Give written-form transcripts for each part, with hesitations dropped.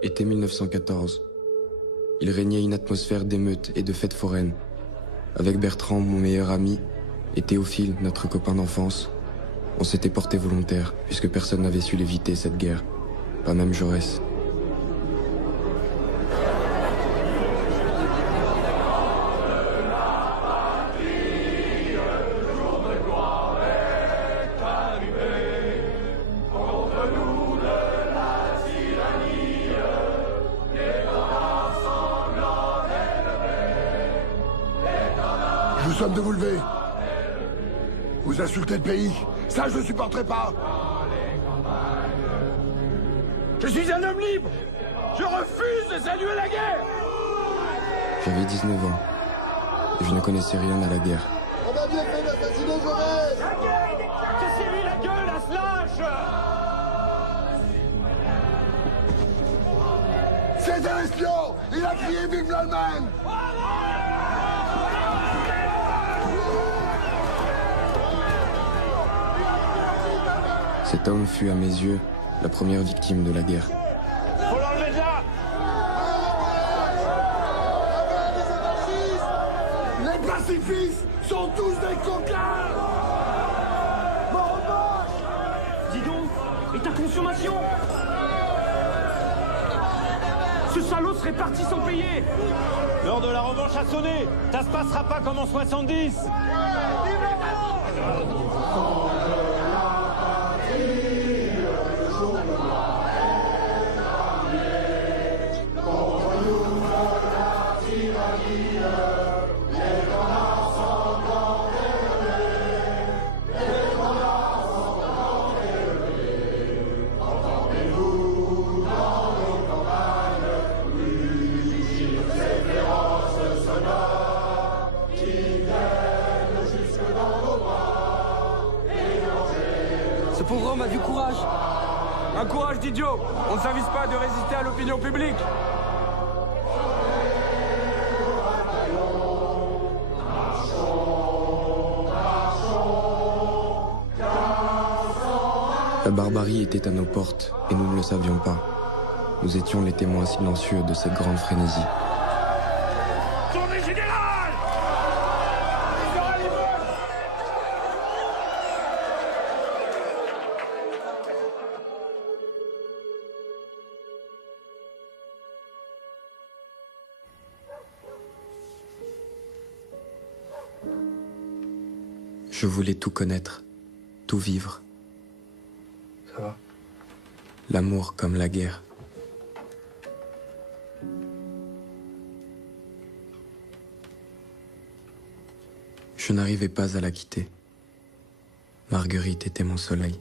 Été 1914. Il régnait une atmosphère d'émeutes et de fêtes foraines. Avec Bertrand, mon meilleur ami, et Théophile, notre copain d'enfance, on s'était porté volontaire, puisque personne n'avait su l'éviter, cette guerre. Pas même Jaurès. Nous sommes de vous lever. Vous insultez le pays. Ça, je ne supporterai pas. Je suis un homme libre. Je refuse de saluer la guerre. J'avais 19 ans, et je ne connaissais rien à la guerre. On a bien fait d'assassiner Jaurès. La gueule. Cassez-lui la gueule à ce lâche. C'est un espion. Il a crié vive l'Allemagne. Cet homme fut, à mes yeux, la première victime de la guerre. Faut l'enlever de là. Les pacifistes sont tous des coquins. Dis donc, et ta consommation? Ce salaud serait parti sans payer. L'heure de la revanche a sonné. Ça se passera pas comme en 70. Ce pauvre homme a du courage. Un courage d'idiot. On ne s'avise pas de résister à l'opinion publique. La barbarie était à nos portes, et nous ne le savions pas. Nous étions les témoins silencieux de cette grande frénésie. Tournée générale. Je voulais tout connaître, tout vivre. Ça va? L'amour comme la guerre. Je n'arrivais pas à la quitter. Marguerite était mon soleil.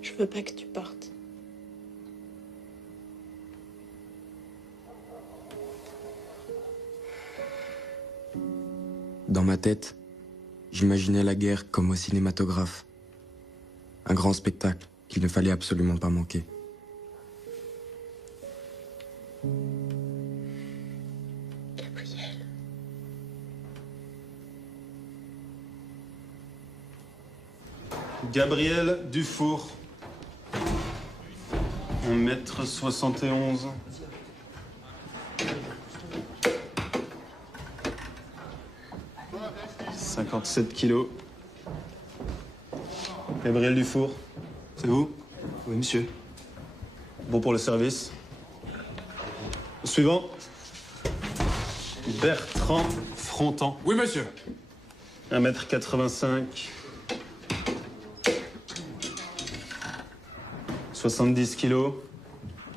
Je veux pas que tu partes. Dans ma tête, j'imaginais la guerre comme au cinématographe. Un grand spectacle qu'il ne fallait absolument pas manquer. Gabriel. Gabriel Dufour. 1m71. « 57 kilos. Gabriel Dufour, c'est vous? Oui, monsieur. Bon pour le service. Suivant. Bertrand Frontan. Oui, monsieur. 1m85. 70 kilos.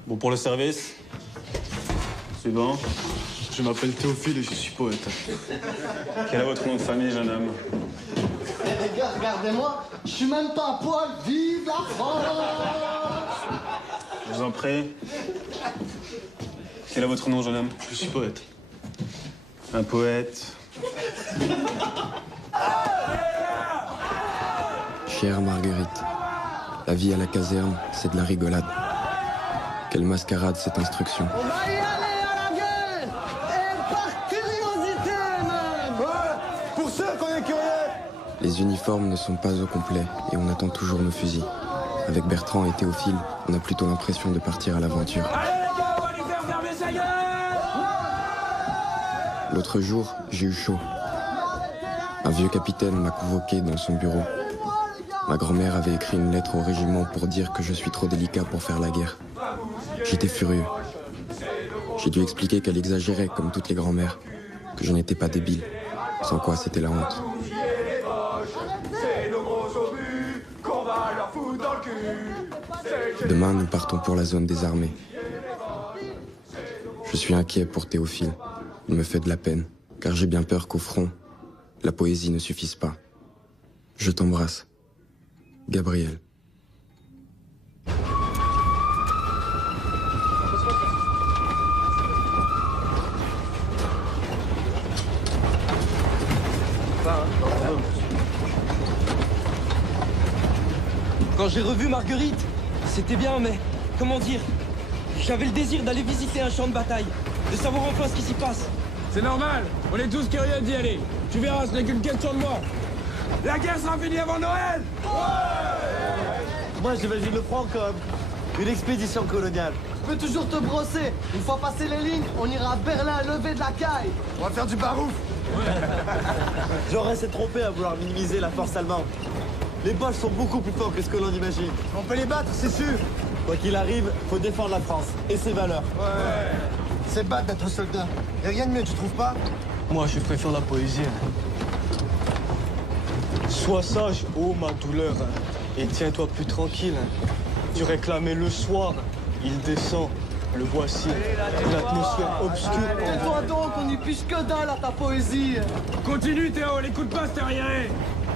Bon pour le service. Suivant. Je m'appelle Théophile et je suis poète. Quel est votre nom de famille, jeune homme? Eh les gars, regardez-moi, je suis même pas à poil, vive la France! Je vous en prie. Quel est votre nom, jeune homme? Je suis poète. Un poète. Chère Marguerite, la vie à la caserne, c'est de la rigolade. Quelle mascarade cette instruction. On va y aller à la guerre. Et par curiosité même. Ouais, pour ceux qu'on est curieux. Les uniformes ne sont pas au complet et on attend toujours nos fusils. Avec Bertrand et Théophile, on a plutôt l'impression de partir à l'aventure. Allez les gars, on va lui faire fermer sa gueule. L'autre jour, j'ai eu chaud. Un vieux capitaine m'a convoqué dans son bureau. Ma grand-mère avait écrit une lettre au régiment pour dire que je suis trop délicat pour faire la guerre. J'étais furieux. J'ai dû expliquer qu'elle exagérait comme toutes les grand-mères, que je n'étais pas débile, sans quoi c'était la honte. Demain, nous partons pour la zone des armées. Je suis inquiet pour Théophile. Il me fait de la peine, car j'ai bien peur qu'au front, la poésie ne suffise pas. Je t'embrasse. Gabriel. Quand j'ai revu Marguerite, c'était bien, mais comment dire? J'avais le désir d'aller visiter un champ de bataille, de savoir enfin ce qui s'y passe. C'est normal, on est tous curieux d'y aller. Tu verras, ce n'est qu'une question de mois. La guerre sera finie avant Noël. Moi, j'imagine le front comme une expédition coloniale. Tu peux toujours te brosser. Une fois passé les lignes, on ira à Berlin lever de la caille. On va faire du barouf. J'aurais s'est trompé à vouloir minimiser la force allemande. Les Boches sont beaucoup plus forts que ce que l'on imagine. On peut les battre, c'est sûr. Quoi qu'il arrive, faut défendre la France et ses valeurs. Ouais. C'est battre d'être soldat. Y'a rien de mieux, tu trouves pas? Moi, je préfère la poésie. Sois sage, ô ma douleur, et tiens-toi plus tranquille. Tu réclamais le soir, il descend, le voici. L'atmosphère obscure. Tais-toi donc, on n'y piche que dalle à ta poésie. Continue Théo, l'écoute pas, c'est rien.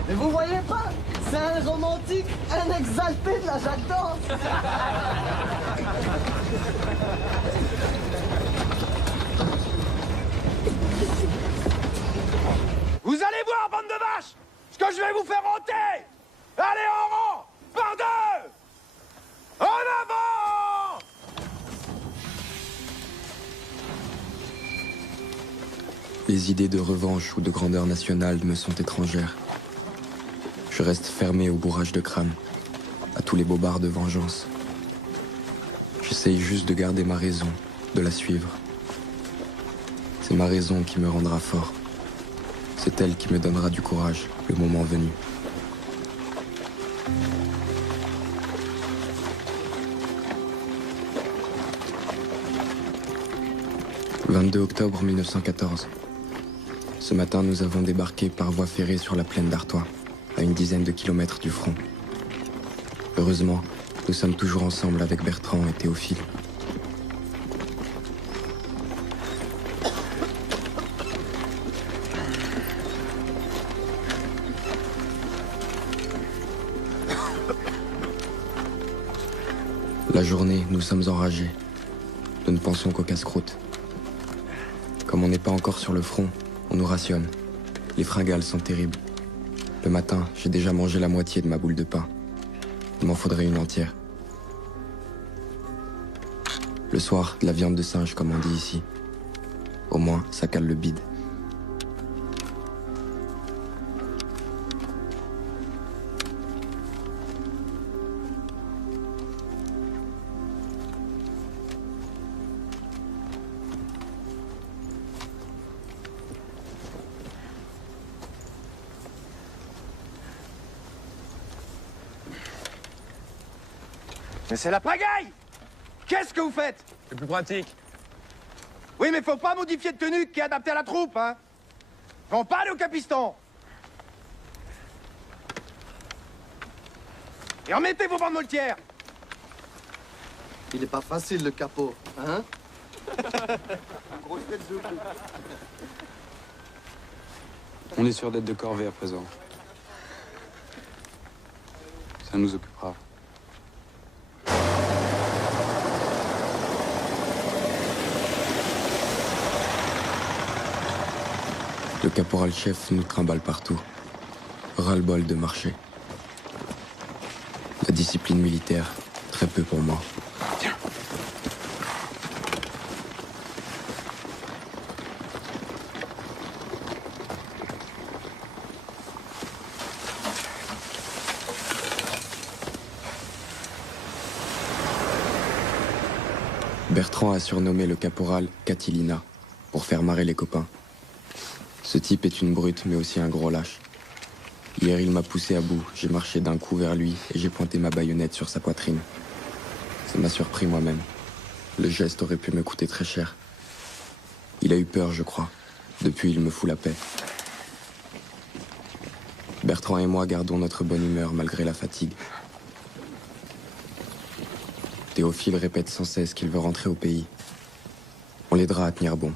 Mais vous voyez pas? C'est un romantique, un exalté de la Jacques d'Anse. Vous allez voir, bande de vaches, ce que je vais vous faire monter. Allez en rang, par deux. En avant. Les idées de revanche ou de grandeur nationale me sont étrangères. Je reste fermé au bourrage de crâne, à tous les bobards de vengeance. J'essaye juste de garder ma raison, de la suivre. C'est ma raison qui me rendra fort. C'est elle qui me donnera du courage, le moment venu. « 22 octobre 1914. Ce matin, nous avons débarqué par voie ferrée sur la plaine d'Artois, à une dizaine de kilomètres du front. Heureusement, nous sommes toujours ensemble avec Bertrand et Théophile. La journée, nous sommes enragés. Nous ne pensons qu'au casse-croûte. Comme on n'est pas encore sur le front, on nous rationne. Les fringales sont terribles. Le matin, j'ai déjà mangé la moitié de ma boule de pain. Il m'en faudrait une entière. Le soir, de la viande de singe, comme on dit ici. Au moins, ça cale le bide. Mais c'est la pagaille. Qu'est-ce que vous faites? C'est plus pratique. Oui, mais faut pas modifier de tenue qui est adaptée à la troupe, hein. On pas aller au capiston. Et remettez vos bandes moltières. Il est pas facile le capot, hein? Grosse tête de coup. On est sur dette de corvée à présent. Ça nous occupera. Le caporal-chef nous trimballe partout. Ras-le-bol de marcher. La discipline militaire, très peu pour moi. Tiens. Bertrand a surnommé le caporal Catilina, pour faire marrer les copains. Ce type est une brute, mais aussi un gros lâche. Hier, il m'a poussé à bout. J'ai marché d'un coup vers lui et j'ai pointé ma baïonnette sur sa poitrine. Ça m'a surpris moi-même. Le geste aurait pu me coûter très cher. Il a eu peur, je crois. Depuis, il me fout la paix. Bertrand et moi gardons notre bonne humeur malgré la fatigue. Théophile répète sans cesse qu'il veut rentrer au pays. On l'aidera à tenir bon.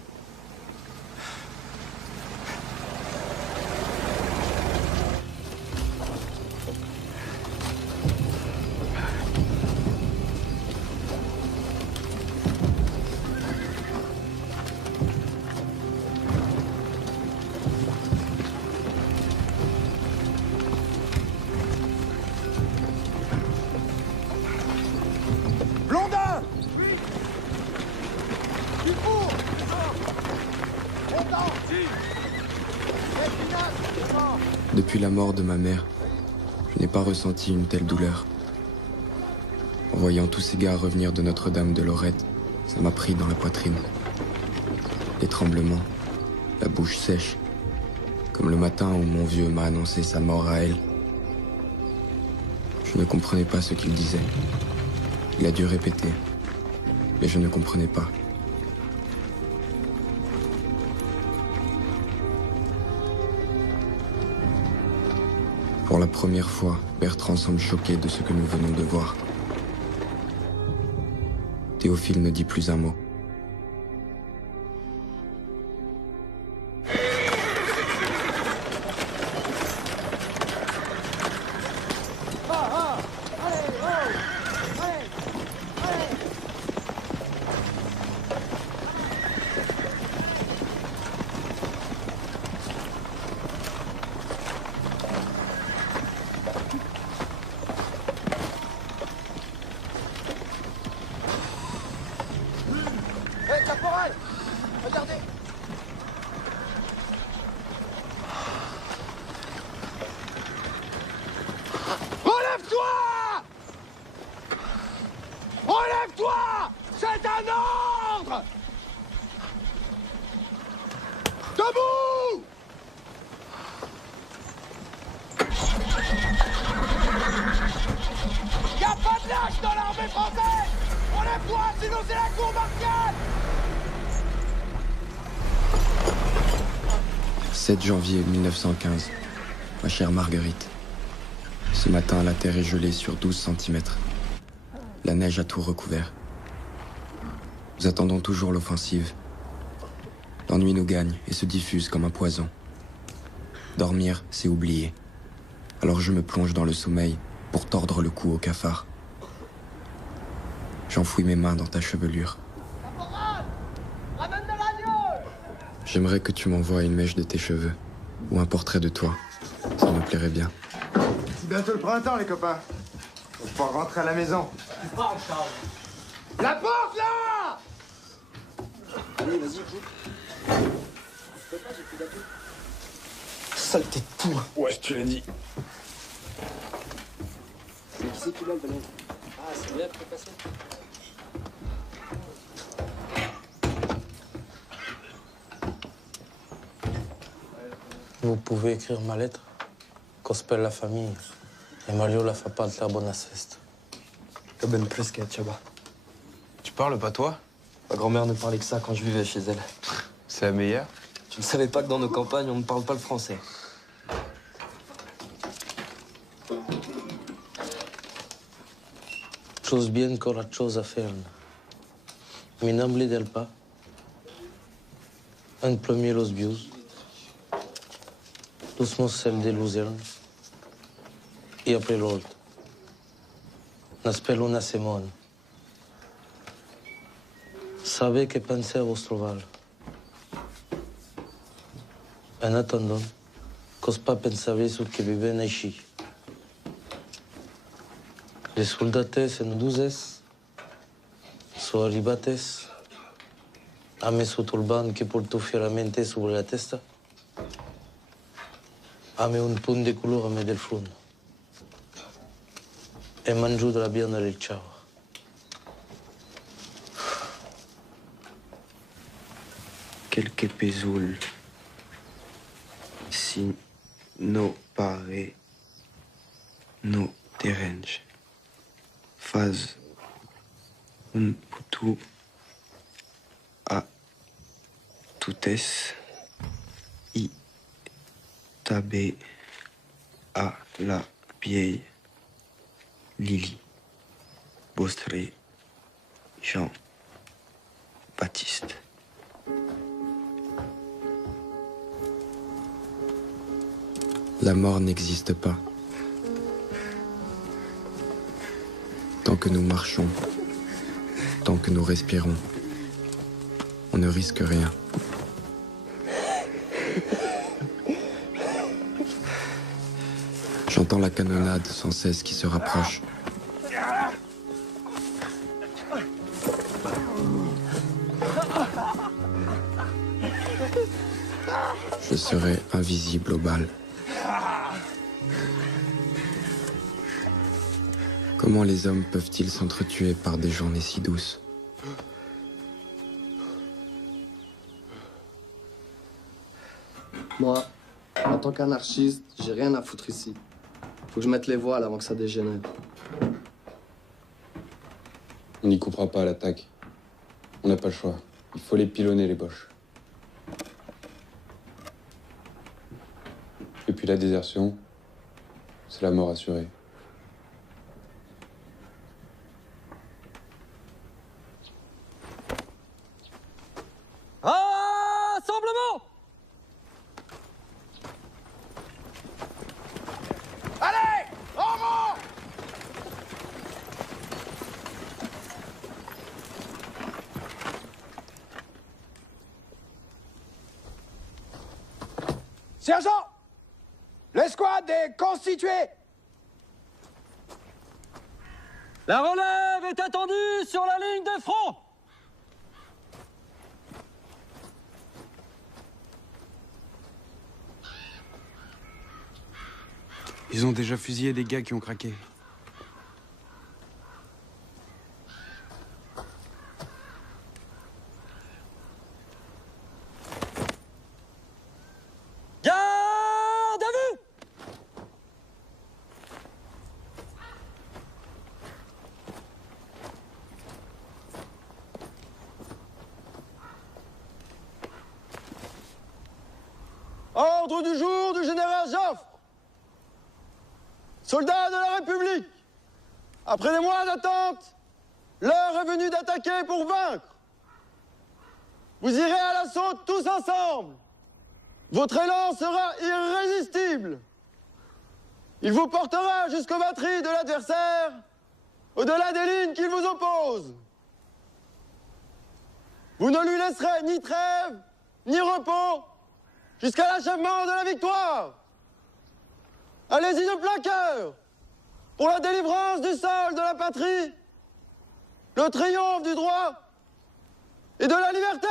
Depuis la mort de ma mère, je n'ai pas ressenti une telle douleur. En voyant tous ces gars revenir de Notre-Dame de Lorette, ça m'a pris dans la poitrine. Les tremblements, la bouche sèche, comme le matin où mon vieux m'a annoncé sa mort à elle. Je ne comprenais pas ce qu'il disait. Il a dû répéter, mais je ne comprenais pas. Pour la première fois, Bertrand semble choqué de ce que nous venons de voir. Théophile ne dit plus un mot. Caporal! Regardez! Relève-toi! Relève-toi! C'est un ordre! Debout! Y a pas de lâche dans l'armée française! Relève-toi, sinon c'est la cour martiale! 7 janvier 1915. Ma chère Marguerite. Ce matin, la terre est gelée sur 12 cm. La neige a tout recouvert. Nous attendons toujours l'offensive. L'ennui nous gagne et se diffuse comme un poison. Dormir, c'est oublier. Alors je me plonge dans le sommeil pour tordre le cou au cafard. J'enfouis mes mains dans ta chevelure. J'aimerais que tu m'envoies une mèche de tes cheveux, ou un portrait de toi. Ça me plairait bien. C'est bientôt le printemps, les copains. On va pouvoir rentrer à la maison. La porte, là! Allez, vas-y, coupe. Saleté de tout. Ouais, tu l'as dit. Mais qui c'est qui l'a le ballon? Ah, c'est bien, peut passer. Vous pouvez écrire ma lettre, Cospel la famille, et Mario la fa parte buona festa. T'as ben presque, Chaba. Tu parles pas toi? Ma grand-mère ne parlait que ça quand je vivais chez elle. C'est la meilleure? Tu ne savais pas que dans nos campagnes, on ne parle pas le français. Chose bien coraggiosa ferme. Mi nombre del pa. En premier los bius. Doucement celle de Luzerne. Et après l'autre. Naspello una Simone. Savez que pensez à vostro val. En attendant, Cospa pensava sul che viveva aici. Le soldates nuduses sono arrivates, ha messo turban che portò fieramente sopra la testa, ha messo un pun di colore del forno e mangiò della vianda del ciao. Quelques pézoules, si no pare, no terenge, faz un putu a tutes i tabe a la vieille Lily Bostré Jean-Baptiste. La mort n'existe pas. Tant que nous marchons, tant que nous respirons, on ne risque rien. J'entends la canonnade sans cesse qui se rapproche. Je serai invisible aux balles. Comment les hommes peuvent-ils s'entretuer par des journées si douces? Moi, en tant qu'anarchiste, j'ai rien à foutre ici. Faut que je mette les voiles avant que ça dégénère. On n'y coupera pas à l'attaque. On n'a pas le choix. Il faut les pilonner, les boches. Et puis la désertion, c'est la mort assurée. Rassemblement! Allez! En rang! Sergent! L'escouade est constituée! La relève est attendue sur la ligne de front! Ils ont déjà fusillé des gars qui ont craqué. Garde à vue! Ordre du jour du général Joffre. Soldats de la République, après des mois d'attente, l'heure est venue d'attaquer pour vaincre. Vous irez à l'assaut tous ensemble. Votre élan sera irrésistible. Il vous portera jusqu'aux batteries de l'adversaire, au-delà des lignes qu'il vous oppose. Vous ne lui laisserez ni trêve, ni repos, jusqu'à l'achèvement de la victoire. Allez-y de plein cœur pour la délivrance du sol de la patrie, le triomphe du droit et de la liberté.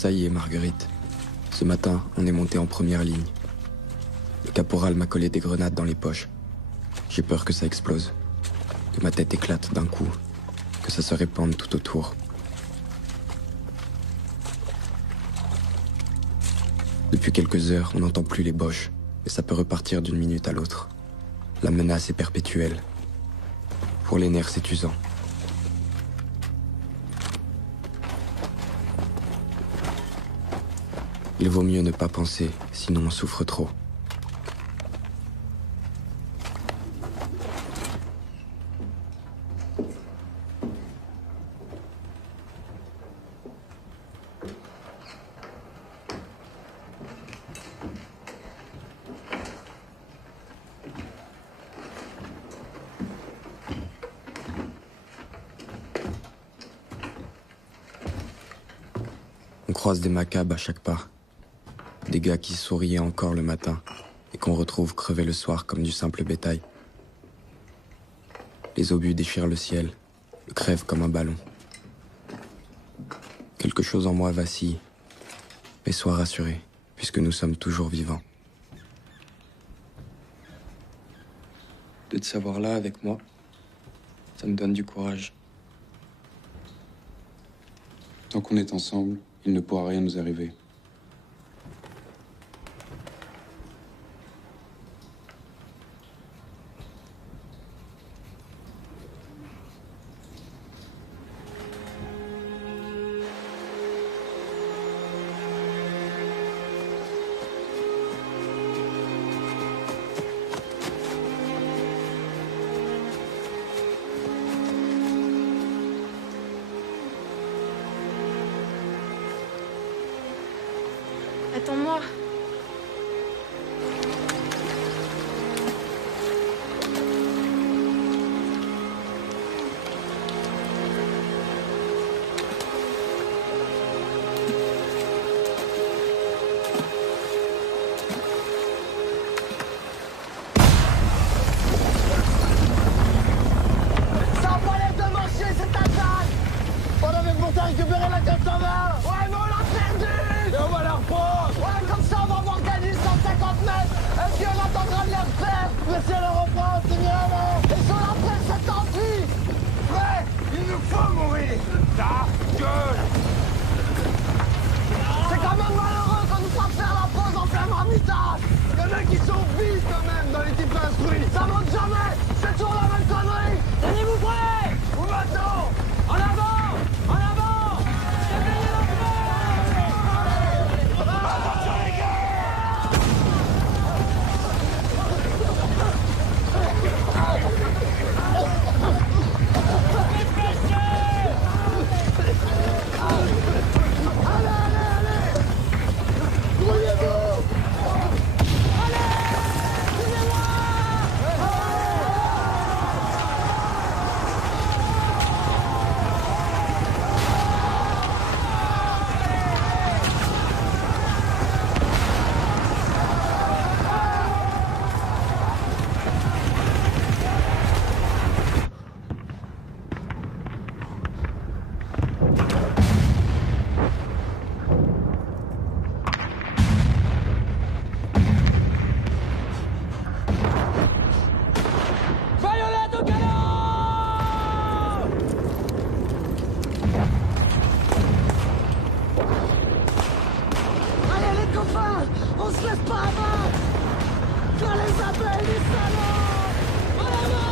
Ça y est, Marguerite. Ce matin, on est monté en première ligne. Le caporal m'a collé des grenades dans les poches. J'ai peur que ça explose. Que ma tête éclate d'un coup. Que ça se répande tout autour. Depuis quelques heures, on n'entend plus les boches. Et ça peut repartir d'une minute à l'autre. La menace est perpétuelle. Pour les nerfs, c'est usant. Il vaut mieux ne pas penser, sinon on souffre trop. On croise des macabres à chaque pas. Des gars qui souriaient encore le matin et qu'on retrouve crevés le soir comme du simple bétail. Les obus déchirent le ciel, le crèvent comme un ballon. Quelque chose en moi vacille, mais sois rassuré, puisque nous sommes toujours vivants. De te savoir là avec moi, ça me donne du courage. Tant qu'on est ensemble, il ne pourra rien nous arriver. Attends-moi. Ça valait de marcher cette attaque. On avait pourtant récupéré la 420. Ouais, mais on l'a perdu. Et on va la reprendre. Ouais, comme ça, on va avoir gagné 150 mètres. Et puis on attendra de les refaire. Mais si elle la reprend, c'est bien, non? Et sur la presse, c'est tant pis. Ouais, il nous faut mourir. Ta gueule. C'est quand même malheureux qu'on nous fasse faire la pause en plein marmitage. Il y en a qui sont vides quand même dans les types instruits. Ça monte jamais. C'est toujours la même connerie. Tenez-vous prêts. Où va-t-on? En avant. En avant. Réveillez la Attention les gars. Grouillez-vous. Baïonnette au canon. Allez les copains, on se laisse pas abattre. Faire les abeilles, les salauds. En avant.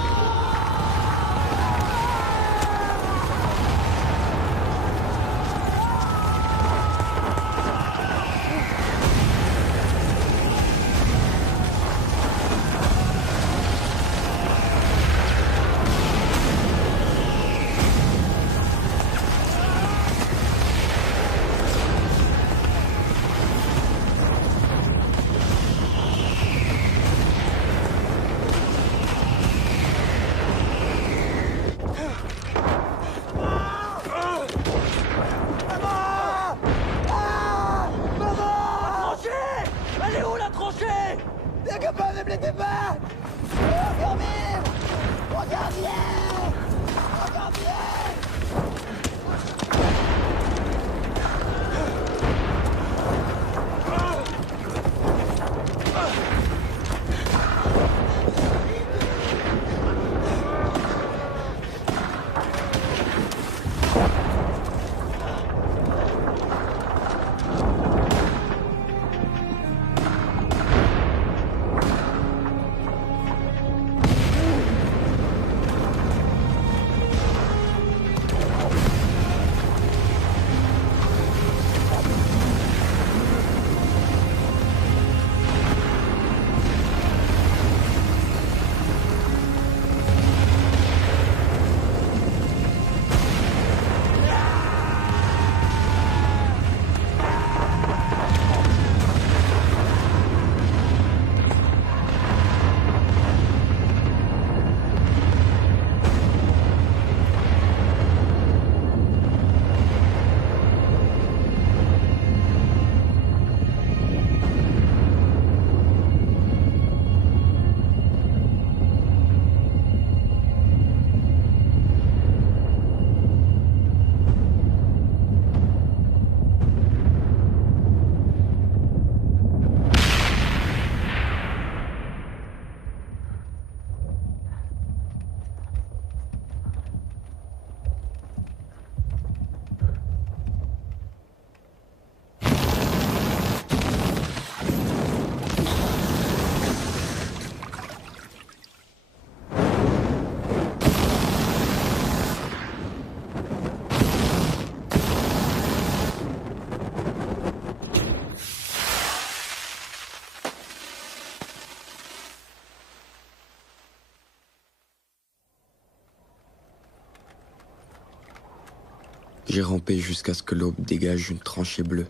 J'ai rampé jusqu'à ce que l'aube dégage une tranchée bleue.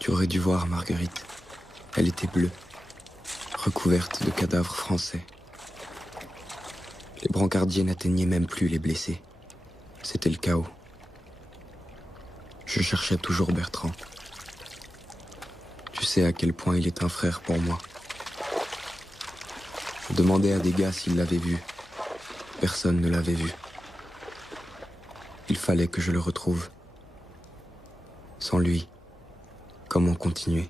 Tu aurais dû voir Marguerite. Elle était bleue, recouverte de cadavres français. Les brancardiers n'atteignaient même plus les blessés. C'était le chaos. Je cherchais toujours Bertrand. Tu sais à quel point il est un frère pour moi. Je demandais à des gars s'ils l'avaient vu. Personne ne l'avait vu. Il fallait que je le retrouve. Sans lui, comment continuer ?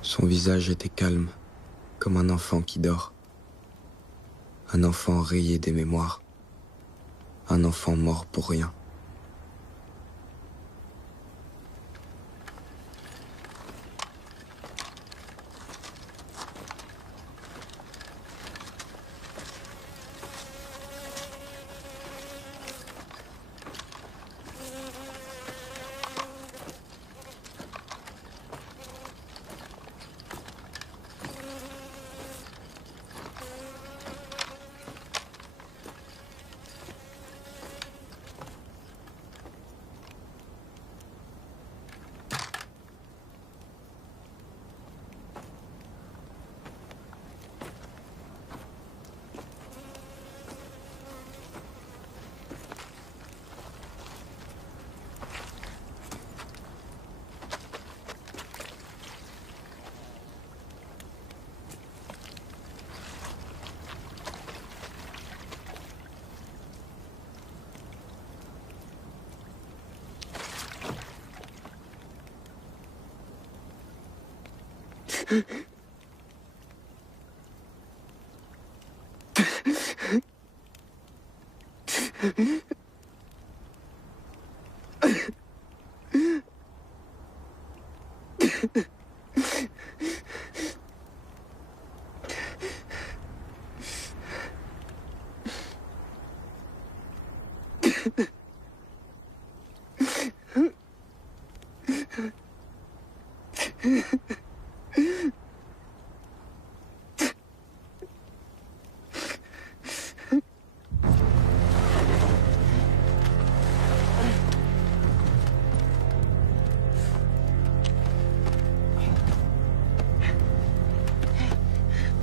Son visage était calme, comme un enfant qui dort. Un enfant rayé des mémoires. Un enfant mort pour rien.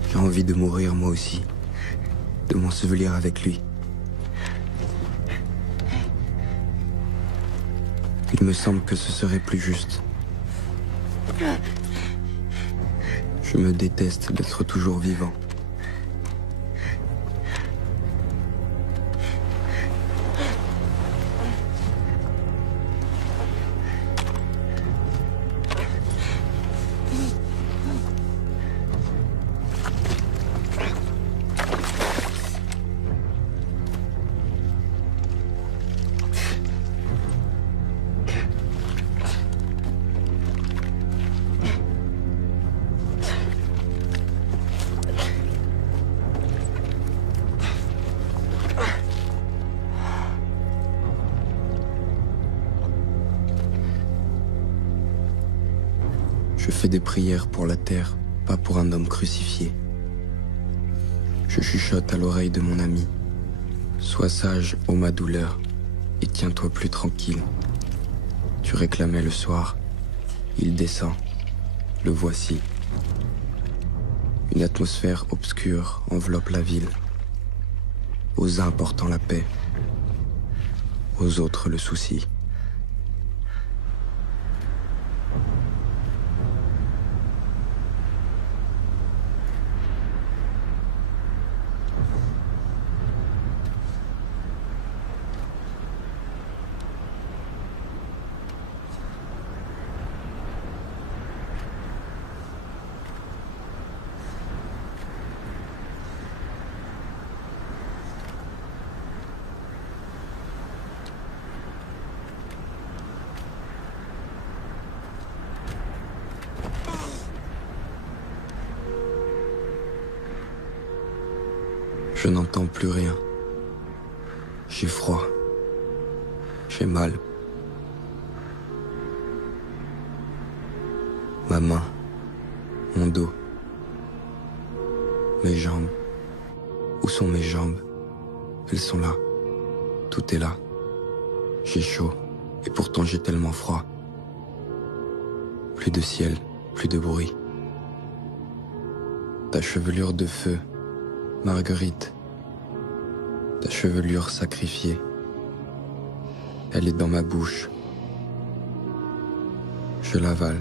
J'ai envie de mourir moi aussi, de m'ensevelir avec lui. Il me semble que ce serait plus juste. Je me déteste d'être toujours vivant. Je fais des prières pour la terre, pas pour un homme crucifié. Je chuchote à l'oreille de mon ami. Sois sage, ô ma douleur, et tiens-toi plus tranquille. Tu réclamais le soir. Il descend. Le voici. Une atmosphère obscure enveloppe la ville. Aux uns portant la paix, aux autres le souci. Je n'entends plus rien. J'ai froid. J'ai mal. Ma main, mon dos, mes jambes. Où sont mes jambes? Elles sont là. Tout est là. J'ai chaud, et pourtant j'ai tellement froid. Plus de ciel, plus de bruit. Ta chevelure de feu, Marguerite. Ta chevelure sacrifiée. Elle est dans ma bouche. Je l'avale.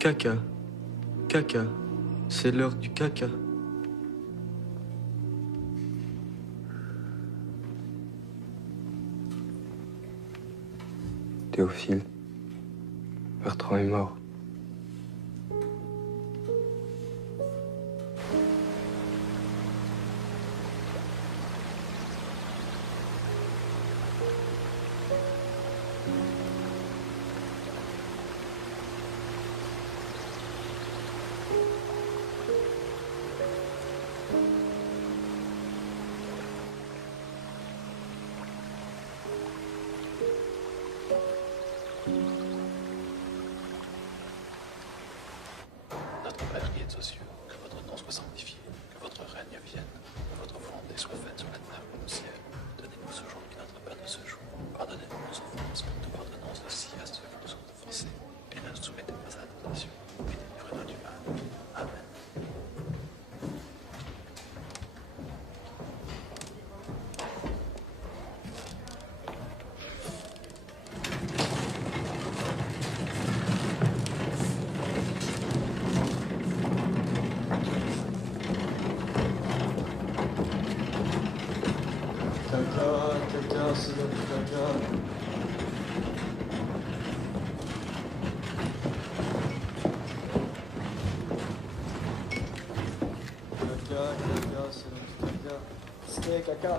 Caca. Caca. C'est l'heure du caca. Théophile, Bertrand est mort. Notre Père qui êtes aux cieux, que votre nom soit sanctifié, que votre règne vienne, que votre volonté soit faite sur la terre comme au ciel. Donnez-nous aujourd'hui notre pain de ce jour. Pardonnez-nous nos offenses, comme nous pardonnons aussi à ceux qui nous ont offensés. Et ne nous soumettez pas à la tentation, mais délivrez-nous du mal. Amen. Caca, c'est l'heure du caca. Caca, c'est l'heure du caca. C'était caca.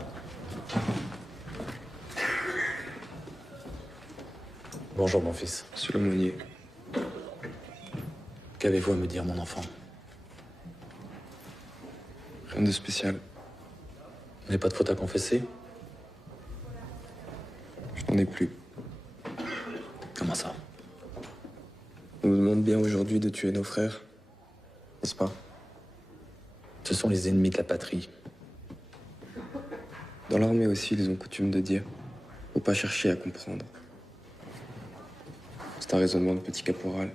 Bonjour mon fils. Monsieur l'aumônier, Qu'avez-vous à me dire, mon enfant? rien de spécial. Vous n'avez pas de faute à confesser? Je n'en ai plus. Comment ça? On nous demande bien aujourd'hui de tuer nos frères, n'est-ce pas? Ce sont les ennemis de la patrie. Dans l'armée aussi, ils ont coutume de dire « faut pas chercher à comprendre ». C'est un raisonnement de petit caporal.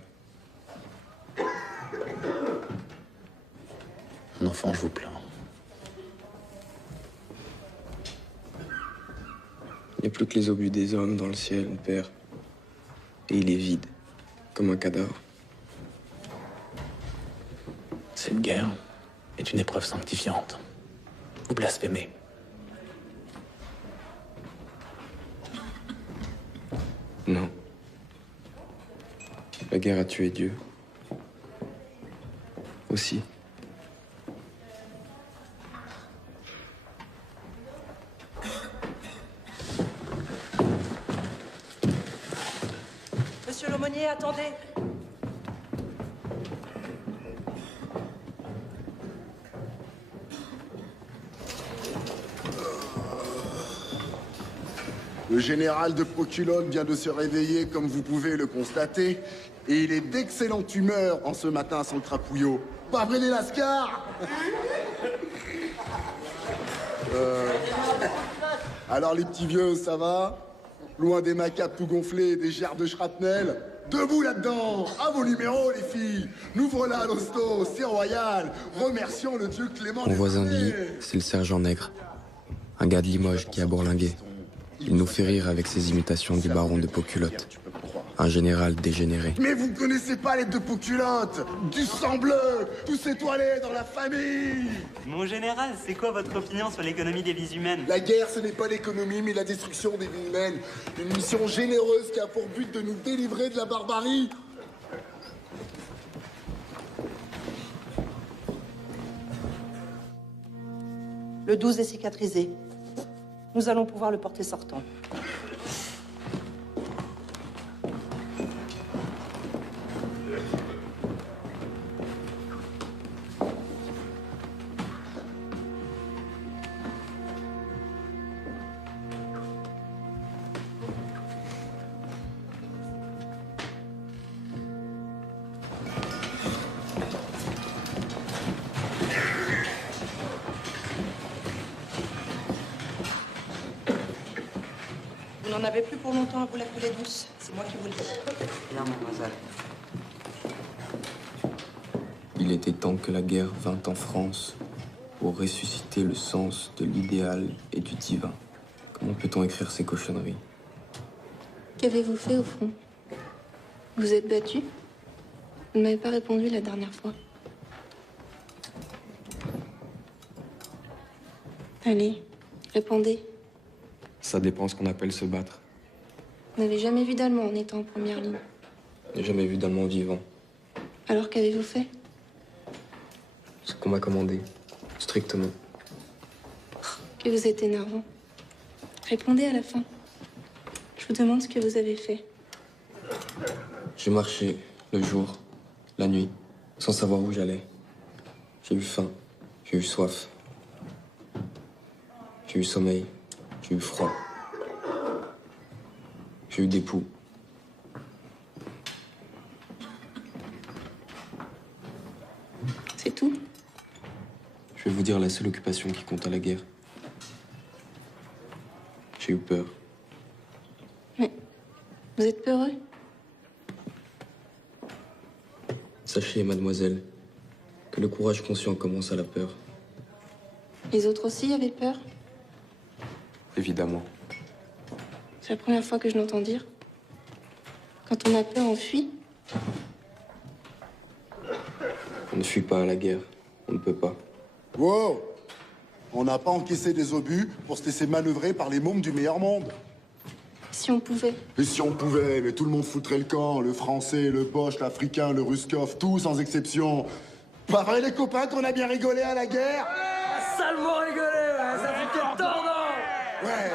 Mon enfant, je vous plains. Il n'y a plus que les obus des hommes dans le ciel, mon père. Et il est vide, comme un cadavre. Cette guerre est une épreuve sanctifiante. Vous blasphémez. Non. La guerre a tué Dieu. Aussi. Monsieur l'aumônier, attendez. Le général de Poculone vient de se réveiller, comme vous pouvez le constater, et il est d'excellente humeur en ce matin sans crapouillot. Pas vrai, les lascars? Alors les petits vieux, ça va? Loin des macapes tout gonflés et des gerbes de shrapnel? Debout là-dedans! À vos numéros, les filles! Nous voilà à l'hosto, c'est royal! Remercions le dieu Clément. Mon voisin de lit, c'est le sergent Nègre. Un gars de Limoges qui a bourlingué. Il nous fait rire avec ses imitations du baron de Poculotte. Un général dégénéré. Mais vous connaissez pas les deux Poculottes? Du sang bleu! Tous étoilés dans la famille! Mon général, c'est quoi votre opinion sur l'économie des vies humaines? La guerre, ce n'est pas l'économie, mais la destruction des vies humaines. Une mission généreuse qui a pour but de nous délivrer de la barbarie. Le 12 est cicatrisé. Nous allons pouvoir le porter sortant. Vous n'en avez plus pour longtemps à vous la couler douce. C'est moi qui vous le dis. Bien, mademoiselle. Il était temps que la guerre vînt en France pour ressusciter le sens de l'idéal et du divin. Comment peut-on écrire ces cochonneries? Qu'avez-vous fait au front? Vous êtes battu? Vous ne m'avez pas répondu la dernière fois. Allez, répondez. Ça dépend ce qu'on appelle se battre. Vous n'avez jamais vu d'Allemands en étant en première ligne. J'ai jamais vu d'Allemand vivant. Alors qu'avez-vous fait? Ce qu'on m'a commandé. Strictement. Que vous êtes énervant. Répondez à la fin. Je vous demande ce que vous avez fait. J'ai marché le jour, la nuit, sans savoir où j'allais. J'ai eu faim, j'ai eu soif. J'ai eu sommeil, j'ai eu froid. J'ai eu des poux. C'est tout? Je vais vous dire la seule occupation qui compte à la guerre. J'ai eu peur. Mais vous êtes peureux? Sachez, mademoiselle, que le courage conscient commence à la peur. Les autres aussi avaient peur? Évidemment. C'est la première fois que je l'entends dire. Quand on a peur, on fuit. On ne fuit pas à la guerre. On ne peut pas. Wow! On n'a pas encaissé des obus pour se laisser manœuvrer par les mômes du meilleur monde. Si on pouvait. Et si on pouvait, mais tout le monde foutrait le camp. Le français, le boche, l'africain, le ruskov, tout sans exception. Pas vrai les copains qu'on a bien rigolé à la guerre? Salement rigolé, ouais, ça fait quel temps, non? Ouais,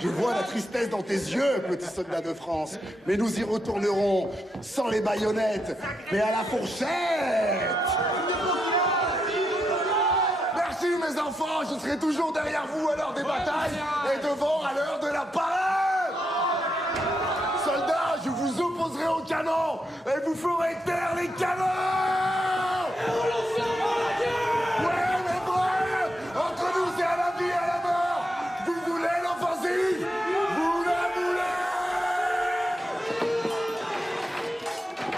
je vois la tristesse dans tes yeux, petit soldat de France. Mais nous y retournerons, sans les baïonnettes, mais à la fourchette. Merci mes enfants, je serai toujours derrière vous à l'heure des batailles et devant à l'heure de la parade. Soldats, je vous opposerai au canon et vous ferez taire les canons. Ouais, mais vrai, entre nous c'est à la vie et à la mort. Vous voulez l'offensive? Vous la voulez?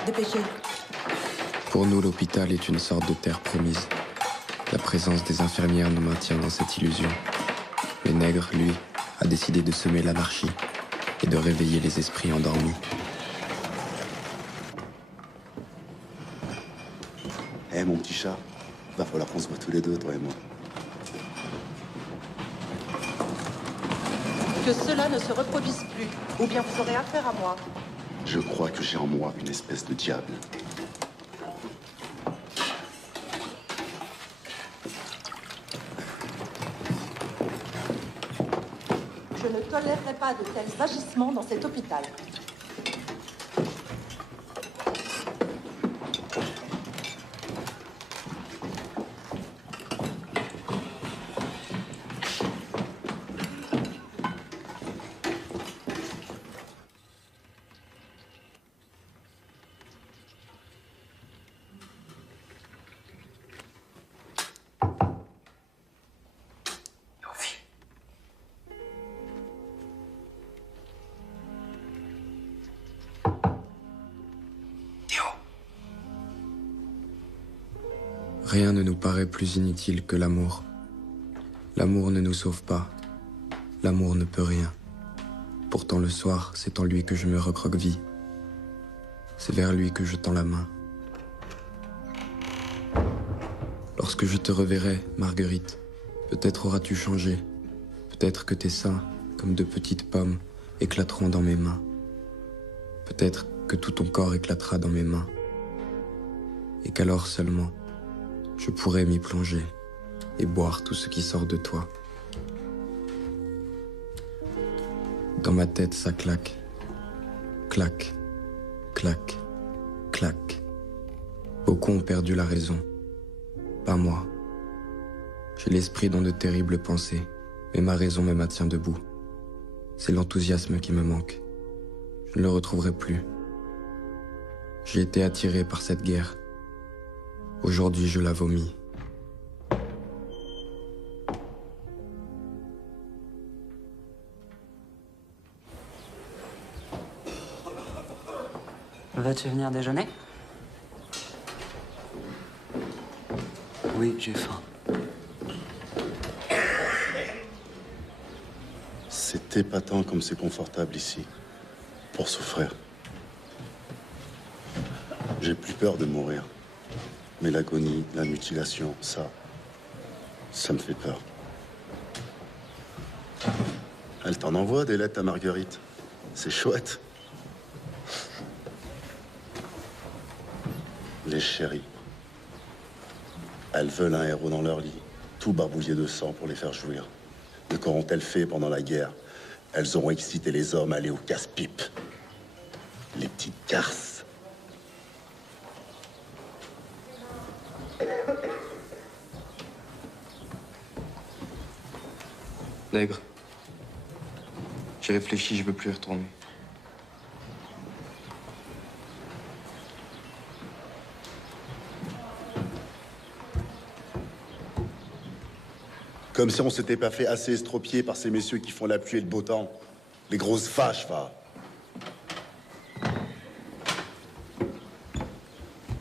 Dépêchez. Pour nous, l'hôpital est une sorte de terre promise. La présence des infirmières nous maintient dans cette illusion. Le nègre, lui, a décidé de semer l'anarchie et de réveiller les esprits endormis. Eh mon petit chat, va falloir qu'on se voit tous les deux, toi et moi. Que cela ne se reproduise plus, ou bien vous aurez affaire à moi. Je crois que j'ai en moi une espèce de diable. Je ne tolérerai pas de tels agissements dans cet hôpital. Rien ne nous paraît plus inutile que l'amour. L'amour ne nous sauve pas. L'amour ne peut rien. Pourtant le soir, c'est en lui que je me recroqueville. C'est vers lui que je tends la main. Lorsque je te reverrai, Marguerite, peut-être auras-tu changé. Peut-être que tes seins, comme de petites pommes, éclateront dans mes mains. Peut-être que tout ton corps éclatera dans mes mains. Et qu'alors seulement, je pourrai m'y plonger et boire tout ce qui sort de toi. Dans ma tête, ça claque. Clac, clac, clac. Beaucoup ont perdu la raison. Pas moi. J'ai l'esprit dans de terribles pensées, mais ma raison me maintient debout. C'est l'enthousiasme qui me manque. Je ne le retrouverai plus. J'ai été attiré par cette guerre. Aujourd'hui, je la vomis. Vas-tu venir déjeuner? Oui, j'ai faim. C'est épatant comme c'est confortable ici. Pour souffrir. J'ai plus peur de mourir. Mais l'agonie, la mutilation, ça me fait peur. Elle t'en envoie des lettres à Marguerite. C'est chouette. Les chéris. Elles veulent un héros dans leur lit, tout barbouillé de sang pour les faire jouir. Mais qu'auront-elles fait pendant la guerre? Elles auront excité les hommes à aller au casse-pipe. Les petites garces. Nègre, j'ai réfléchi, je veux plus y retourner. Comme si on s'était pas fait assez estropier par ces messieurs qui font la pluie et le beau temps. Les grosses vaches, va.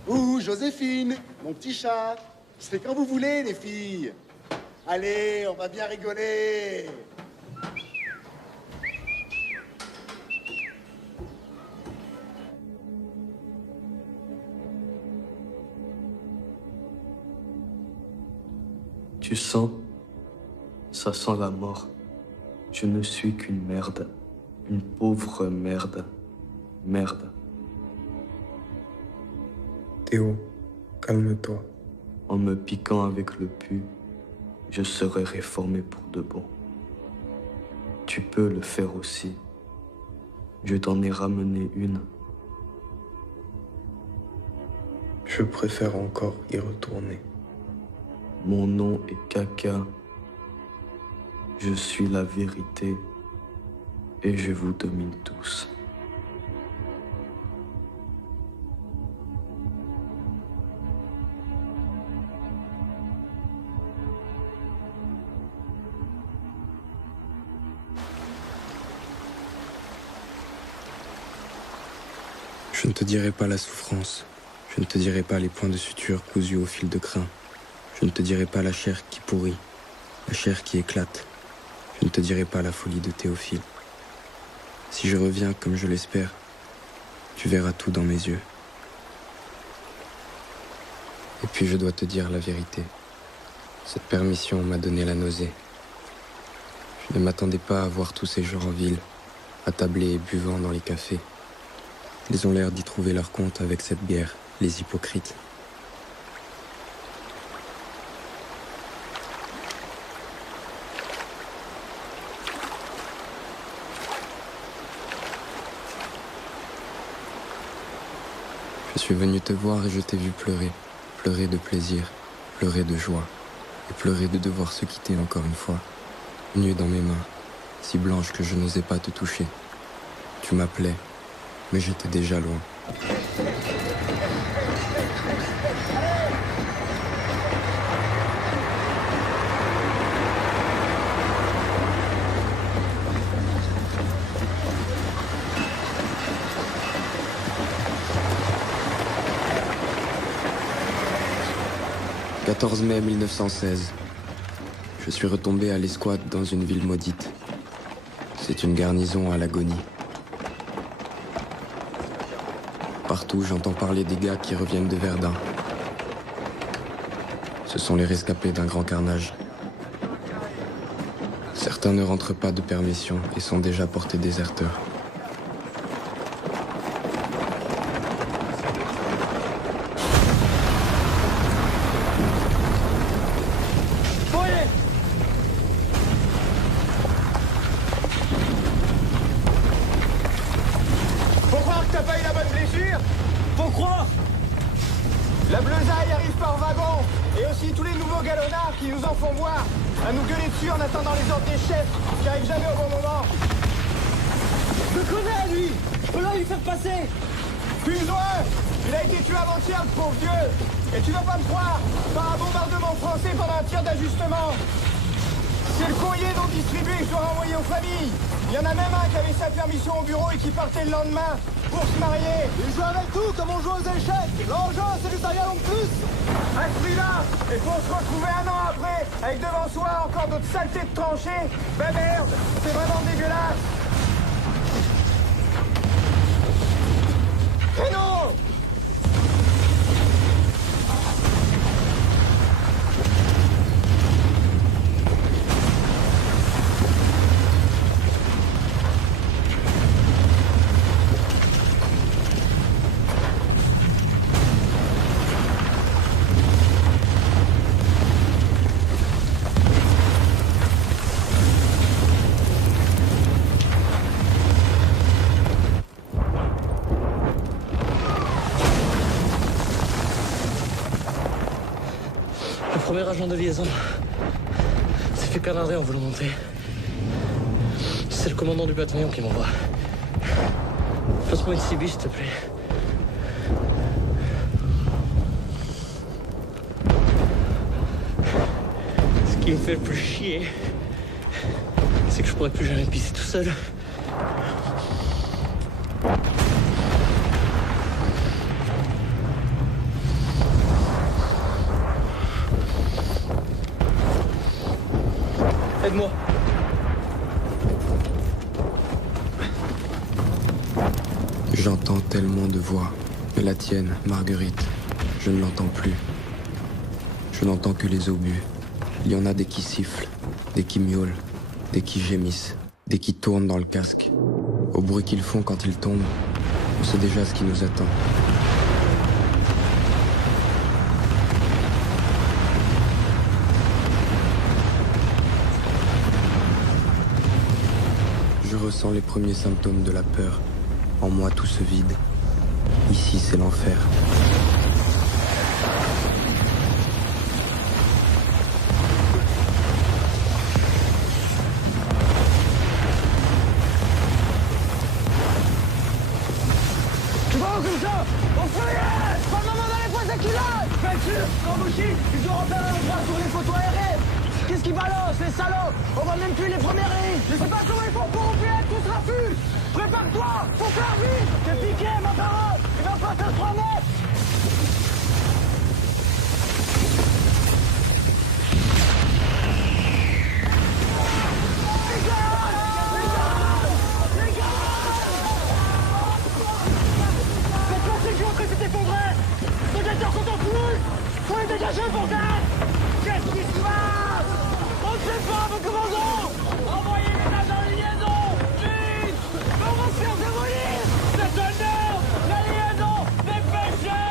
Ouh, Joséphine, mon petit chat. C'est quand vous voulez, les filles. Allez, on va bien rigoler. Tu sens? Ça sent la mort. Je ne suis qu'une merde. Une pauvre merde. Merde. Théo, calme-toi. En me piquant avec le pu, je serai réformé pour de bon. Tu peux le faire aussi. Je t'en ai ramené une. Je préfère encore y retourner. Mon nom est Caca. Je suis la vérité et je vous domine tous. Je ne te dirai pas la souffrance. Je ne te dirai pas les points de suture cousus au fil de crin. Je ne te dirai pas la chair qui pourrit, la chair qui éclate. Je ne te dirai pas la folie de Théophile. Si je reviens comme je l'espère, tu verras tout dans mes yeux. Et puis je dois te dire la vérité. Cette permission m'a donné la nausée. Je ne m'attendais pas à voir tous ces gens en ville, attablés et buvant dans les cafés. Ils ont l'air d'y trouver leur compte avec cette guerre, les hypocrites. Je suis venu te voir et je t'ai vu pleurer. Pleurer de plaisir, pleurer de joie. Et pleurer de devoir se quitter encore une fois. Nue dans mes mains, si blanche que je n'osais pas te toucher. Tu m'appelais, mais j'étais déjà loin. 14 mai 1916. Je suis retombé à l'escouade dans une ville maudite. C'est une garnison à l'agonie. Partout, j'entends parler des gars qui reviennent de Verdun. Ce sont les rescapés d'un grand carnage. Certains ne rentrent pas de permission et sont déjà portés déserteurs. Faut croire que t'as pas eu la bonne blessure. Faut croire. La bleusaille arrive par wagon. Et aussi tous les nouveaux galonnards qui nous en font voir. À nous gueuler dessus en attendant les ordres des chefs qui arrivent jamais au bon moment. Je le connais, lui. Je peux là lui faire passer. Plus loin. Il a été tué avant-hier, le pauvre vieux. Et tu vas pas me croire. Par un bombardement français pendant un tir d'ajustement. C'est le courrier non distribué que je dois renvoyer aux familles. Il y en a même un qui avait sa permission au bureau et qui partait le lendemain pour se marier. Il joue avec tout comme on joue aux échecs. L'enjeu, c'est que ça y aille en plus. À ce prix-là, et pour se retrouver un an après, avec devant soi encore d'autres saletés de tranchées, ben merde, c'est vraiment dégueulasse. Et non! Le premier agent de liaison s'est fait canarder en voulant monter. C'est le commandant du bataillon qui m'envoie. Passe-moi une CB, s'il te plaît. Ce qui me fait le plus chier, c'est que je pourrais plus jamais pisser tout seul. Aide-moi. J'entends tellement de voix, mais la tienne, Marguerite, je ne l'entends plus. Je n'entends que les obus. Il y en a des qui sifflent, des qui miaulent, des qui gémissent, des qui tournent dans le casque. Au bruit qu'ils font quand ils tombent, on sait déjà ce qui nous attend. Je ressens les premiers symptômes de la peur. En moi, tout se vide. Ici, c'est l'enfer. Tu vas où comme ça? Au feuillet! Pas le moment d'aller poser qui là! Bien sûr! Kambouchi, ils ont repéré un bras sur les photos aériennes! Qu'est-ce qu'ils balancent, les salauds? On voit même plus les premières lignes! Je sais pas comment ils font pour ouvrir tout ce raffut! Prépare-toi! Faut faire vite! T'es piqué, ma parole! Il va pas faire 3 mètres! Faut les dégager, bordel! Qu'est-ce qui se passe? On ne sait pas, mon commandant! Envoyez les agents de liaison! Vite! On va se faire démolir! C'est un ordre! La liaison! Dépêchez!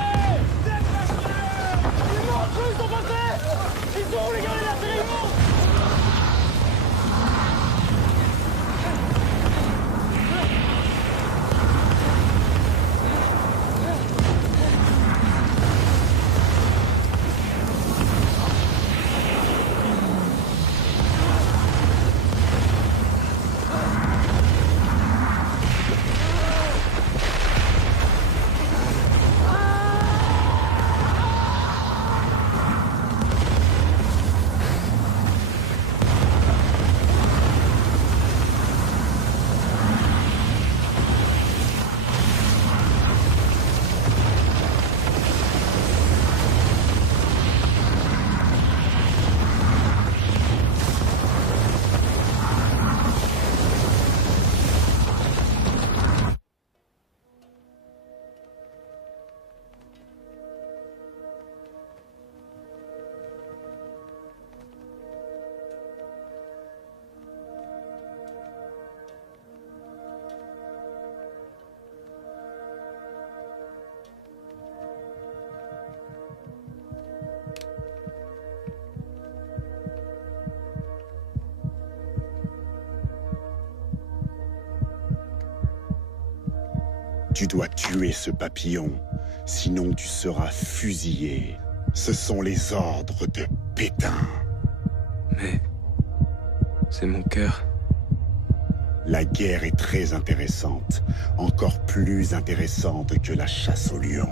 Tu dois tuer ce papillon, sinon tu seras fusillé. Ce sont les ordres de Pétain. Mais... c'est mon cœur. La guerre est très intéressante, encore plus intéressante que la chasse au lion.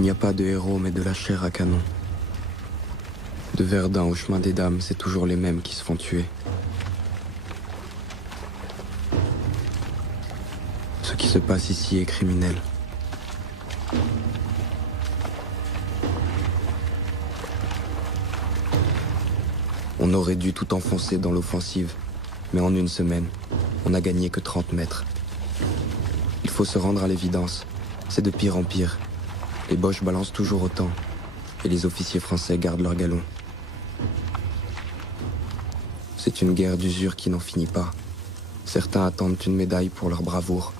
Il n'y a pas de héros, mais de la chair à canon. De Verdun au chemin des dames, c'est toujours les mêmes qui se font tuer. Ce qui se passe ici est criminel. On aurait dû tout enfoncer dans l'offensive, mais en une semaine, on n'a gagné que 30 mètres. Il faut se rendre à l'évidence, c'est de pire en pire. Les Boches balancent toujours autant, et les officiers français gardent leur galon. C'est une guerre d'usure qui n'en finit pas. Certains attendent une médaille pour leur bravoure.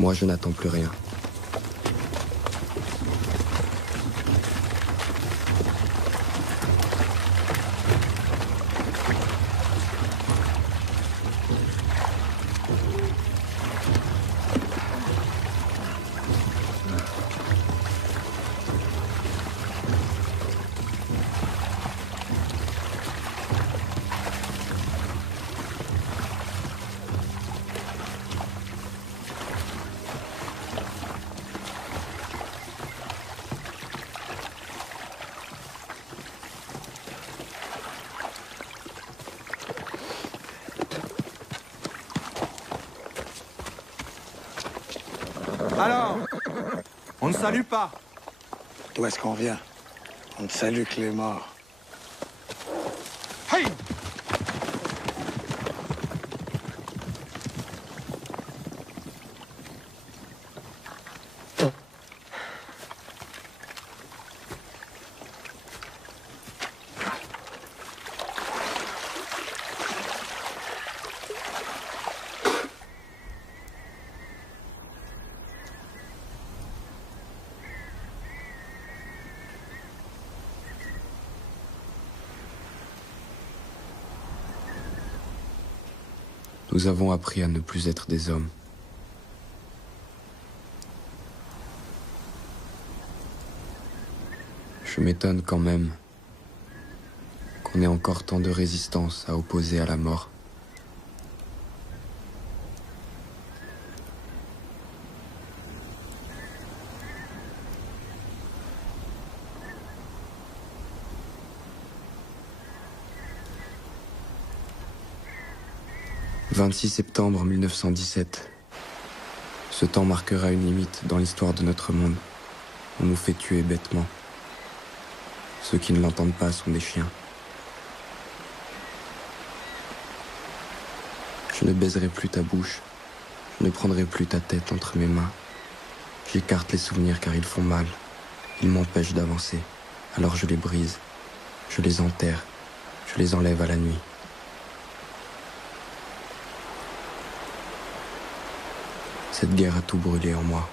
Moi, je n'attends plus rien. Alors, on ne salue pas. D'où est-ce qu'on vient? On ne salue que les morts. Hey! Nous avons appris à ne plus être des hommes. Je m'étonne quand même qu'on ait encore tant de résistance à opposer à la mort. « 26 septembre 1917. Ce temps marquera une limite dans l'histoire de notre monde. On nous fait tuer bêtement. Ceux qui ne l'entendent pas sont des chiens. Je ne baiserai plus ta bouche. Je ne prendrai plus ta tête entre mes mains. J'écarte les souvenirs car ils font mal. Ils m'empêchent d'avancer. Alors je les brise. Je les enterre. Je les enlève à la nuit. Cette guerre a tout brûlé en moi.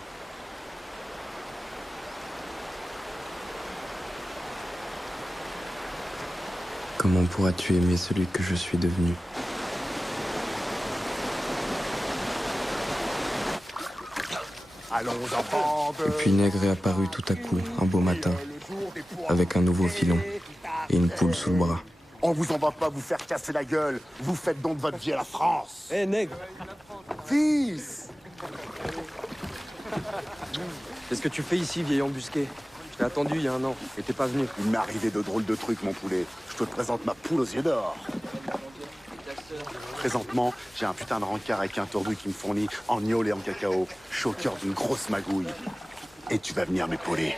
Comment pourras-tu aimer celui que je suis devenu? Allons, enfants de... Et puis Nègre est apparu tout à coup, un beau matin, avec un nouveau filon et une poule sous le bras. On vous en va pas vous faire casser la gueule. Vous faites donc votre vie à la France. Eh, Nègre! Fils! Qu'est-ce que tu fais ici, vieil embusqué? Je t'ai attendu il y a 1 an, et t'es pas venu. Il m'est arrivé de drôles de trucs, mon poulet. Je te présente ma poule aux yeux d'or. Présentement, j'ai un putain de rencard avec un tordu qui me fournit en gnôle et en cacao. Je suis au cœur d'une grosse magouille. Et tu vas venir m'épauler.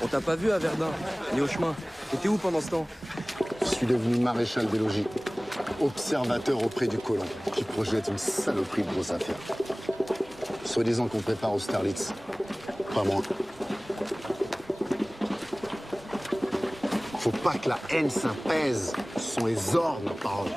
On t'a pas vu à Verdun, ni au chemin. T'étais où pendant ce temps? Je suis devenu maréchal des logis, observateur auprès du colon, qui projette une saloperie de grosses affaires. Soi-disant qu'on prépare Austerlitz. Pas moi. Faut pas que la haine s'apaise. Ce sont les ordres, ma parole.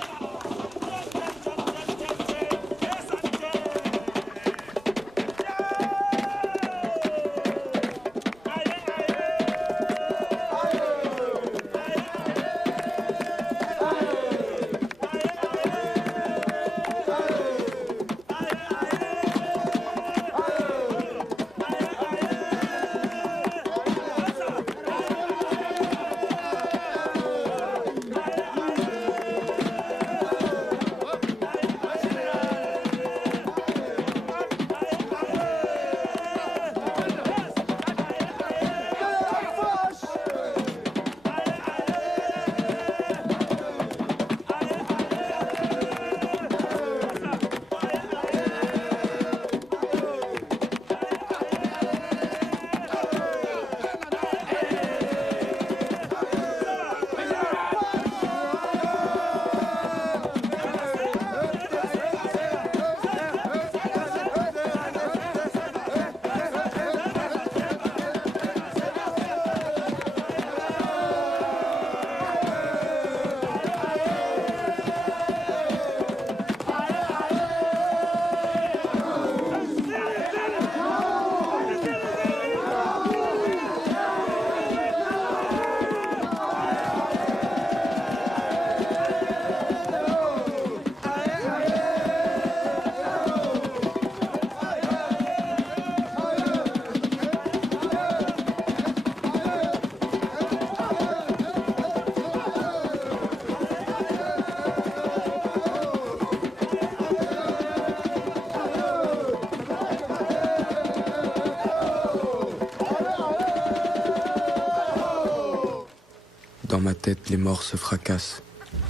Dans ma tête, les morts se fracassent.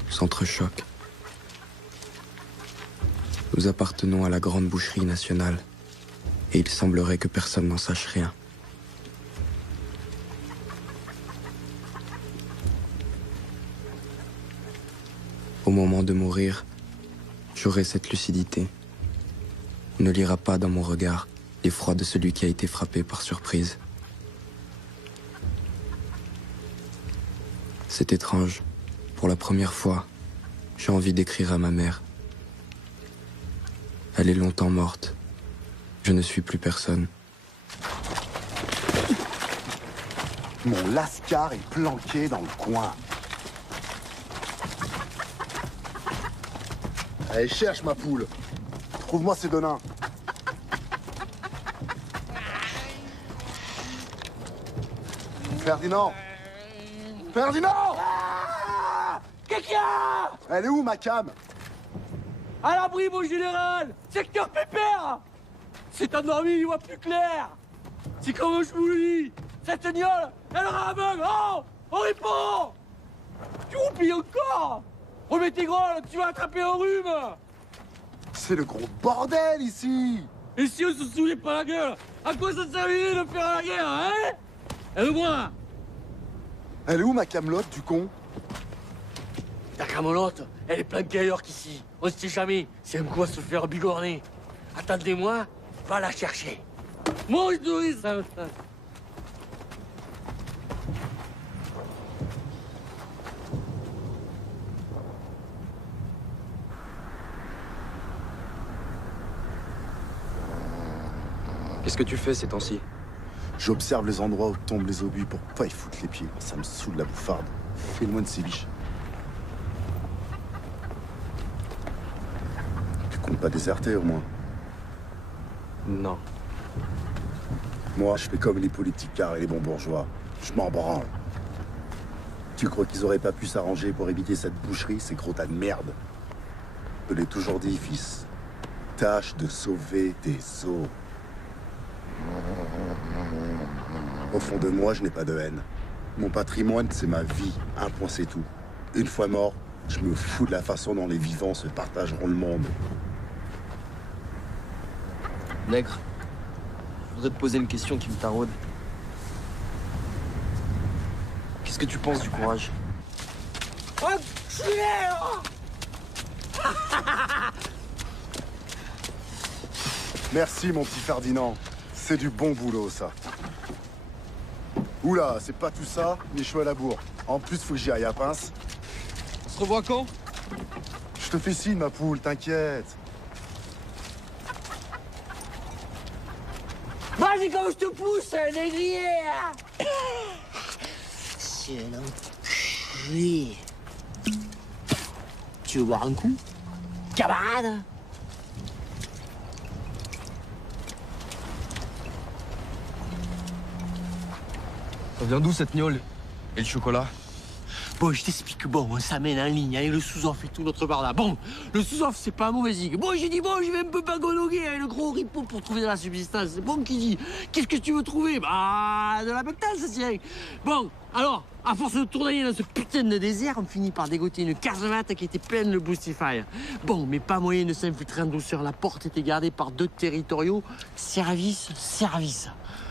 s'entrechoquent. Nous appartenons à la grande boucherie nationale, et il semblerait que personne n'en sache rien. Au moment de mourir, j'aurai cette lucidité. On ne lira pas dans mon regard l'effroi de celui qui a été frappé par surprise. C'est étrange. Pour la première fois, j'ai envie d'écrire à ma mère. Elle est longtemps morte. Je ne suis plus personne. Mon lascar est planqué dans le coin. Allez, cherche ma poule. Trouve-moi ces deux nains. Ferdinand! Ferdinand! Qu'est-ce qu'il y a? Elle est où, ma cam? À l'abri, mon général! Secteur Pépère! C'est endormi, il voit plus clair! C'est comme je vous le dis! Cette gnole, elle aura aveugle! Oh! On répond! Tu roupilles encore! Remets tes grolles, tu vas attraper un rhume! C'est le gros bordel, ici! Et si on se saoulait pas la gueule, à quoi ça servait de faire la guerre, hein? Aide-moi! Elle est où, ma camelote, du con? Ta camelote, elle est planquée ailleurs qu'ici. On ne sait jamais, c'est un coup à se faire bigorner. Attendez-moi, va la chercher. Mange de ça. Qu'est-ce que tu fais ces temps-ci? J'observe les endroits où tombent les obus pour pas y foutre les pieds. Ça me saoule la bouffarde. Fais-le-moi une séviche. Tu comptes pas déserter au moins? Non. Moi, je fais comme les politicards et les bons bourgeois. Je m'en branle. Tu crois qu'ils auraient pas pu s'arranger pour éviter cette boucherie, ces gros tas de merde? Je l'ai toujours dit, fils. Tâche de sauver tes os. Au fond de moi, je n'ai pas de haine. Mon patrimoine, c'est ma vie. Un point, c'est tout. Une fois mort, je me fous de la façon dont les vivants se partageront le monde. Nègre, je voudrais te poser une question qui me taraude. Qu'est-ce que tu penses du courage? Merci, mon petit Ferdinand. C'est du bon boulot, ça. Oula, c'est pas tout ça, mais je suis à la bourre. En plus, faut que j'y aille à pince. On se revoit quand? Je te fais signe, ma poule, t'inquiète. Vas-y, comme je te pousse, négrier! C'est un enculé. Tu veux boire un coup? Camarade? Ça vient d'où cette gnôle? Et le chocolat? Bon, je t'explique. Bon, on s'amène en ligne avec le sous-off et tout notre barda. Bon, le sous-off, c'est pas un mauvais zig. Bon, j'ai dit, bon, je vais un peu pagonoguer avec le gros ripot pour trouver de la subsistance. C'est bon qui dit, qu'est-ce que tu veux trouver? Bah, de la bectase, tiens. Bon, alors, à force de tourner dans ce putain de désert, on finit par dégoter une casemate qui était pleine de Boostify. Bon, mais pas moyen de s'infiltrer en douceur. La porte était gardée par 2 territoriaux. Service.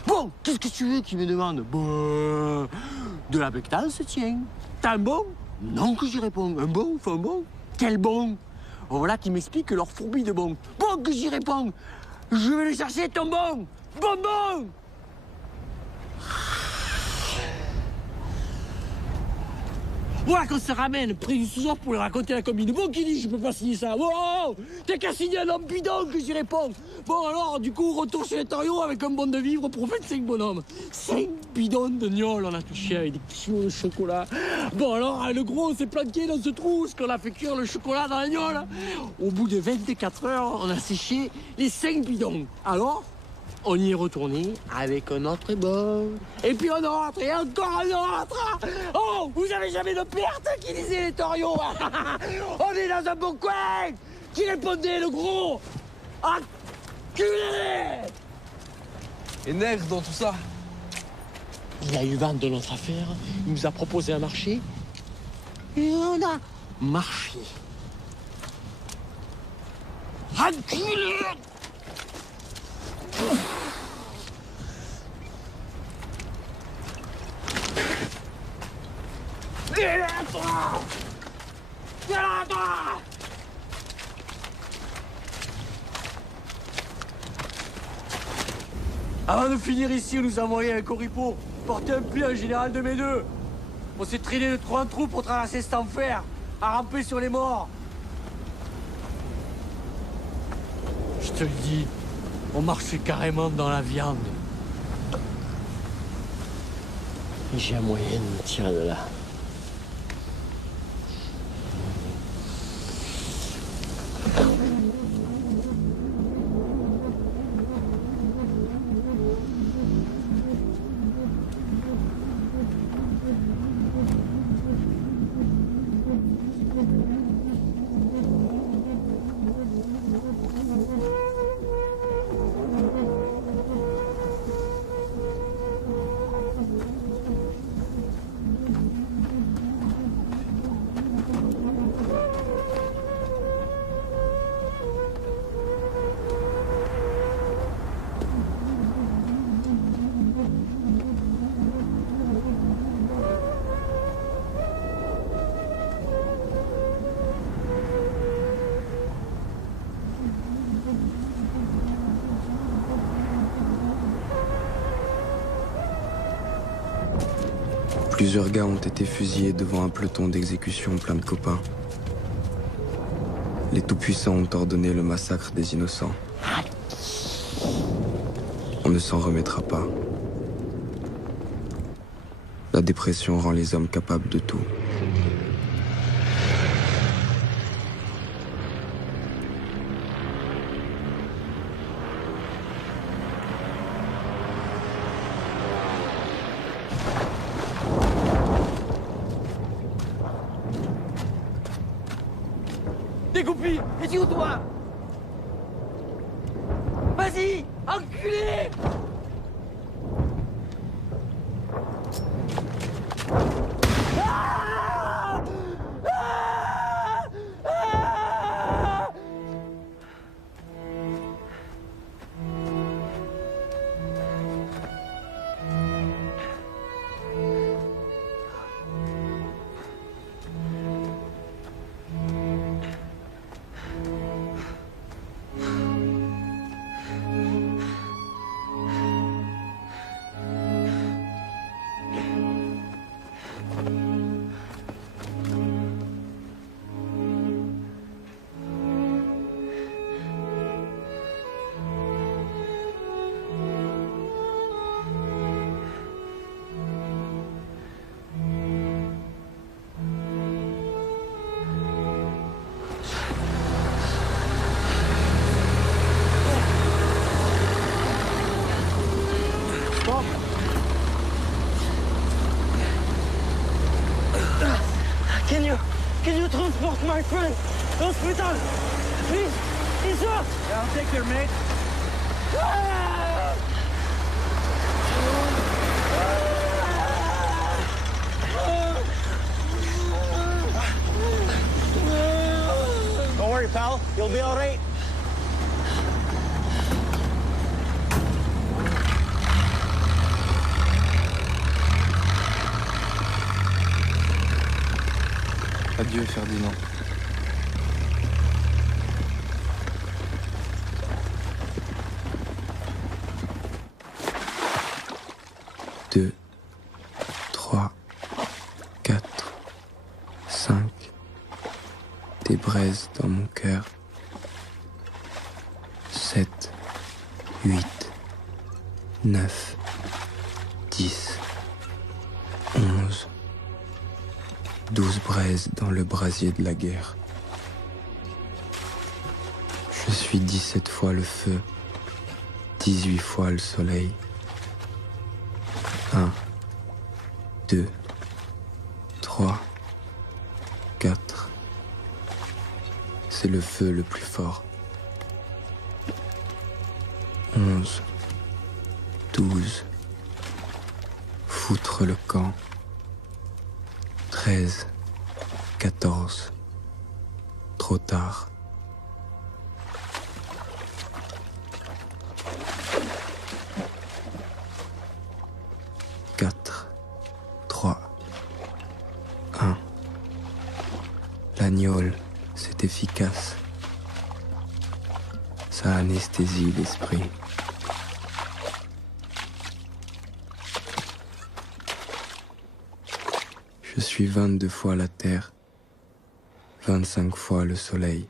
Bon, qu'est-ce que tu veux qu'ils me demandent? Bon, de la bectase, tiens. T'as un bon? Non que j'y réponds. Un bon? Enfin un bon? Quel bon? Voilà qui m'explique leur fourbi de bon. Bon que j'y réponds. Je vais le chercher, ton bon. Bon. Voilà qu'on se ramène près du sous-off pour lui raconter la combine. Bon qui dit, je peux pas signer ça. Oh, t'as qu'à signer un homme bidon que j'y réponds. Bon alors, du coup, retour chez les Torios avec un bon de vivre pour 25 bonhommes. 5 bidons de gnôle, on a touché avec des kilos de chocolat. Bon alors, le gros s'est planqué dans ce trou, ce qu'on a fait cuire le chocolat dans la gnôle. Au bout de 24 heures, on a séché les 5 bidons. Alors, on y est retourné avec un autre bon. Et puis un autre, et encore un autre. Oh, vous avez jamais de perte, qui disaient les Torios. On est dans un bon coin. Qui répondait, le gros? Enculé! Et Nègre dans tout ça? Il a eu vent de notre affaire, il nous a proposé un marché. Et marcher. Enculé! Viens-toi! Viens-toi! Avant de finir ici, on nous a envoyé un corripo, porter un pli à un général de mes deux. On s'est traîné de trou en trou pour traverser cet enfer, à ramper sur les morts. Je te le dis, on marchait carrément dans la viande. J'ai un moyen de me tirer de là. Plusieurs gars ont été fusillés devant un peloton d'exécution plein de copains. Les tout-puissants ont ordonné le massacre des innocents. On ne s'en remettra pas. La dépression rend les hommes capables de tout. Dégoupille, es-tu où toi? Vas-y, enculé! Ah! Ah! Ah! Can you transport my friend? Hospital! Please! He's hurt! Yeah, I'll take your mate. Don't worry, pal. You'll be all right. Adieu, Ferdinand. Deux, 3, 4, 5. Des braises dans mon cœur. 7, 8, 9, 10, 11. 12 braises dans le brasier de la guerre. Je suis 17 fois le feu, 18 fois le soleil. 1, 2, 3, 4. C'est le feu le plus fort. 11, 12. Foutre le camp. 13, 14, Trop tard. Quatre, 3, 1. L'agnole, c'est efficace. Ça anesthésie l'esprit. Je suis 22 fois la terre, 25 fois le soleil.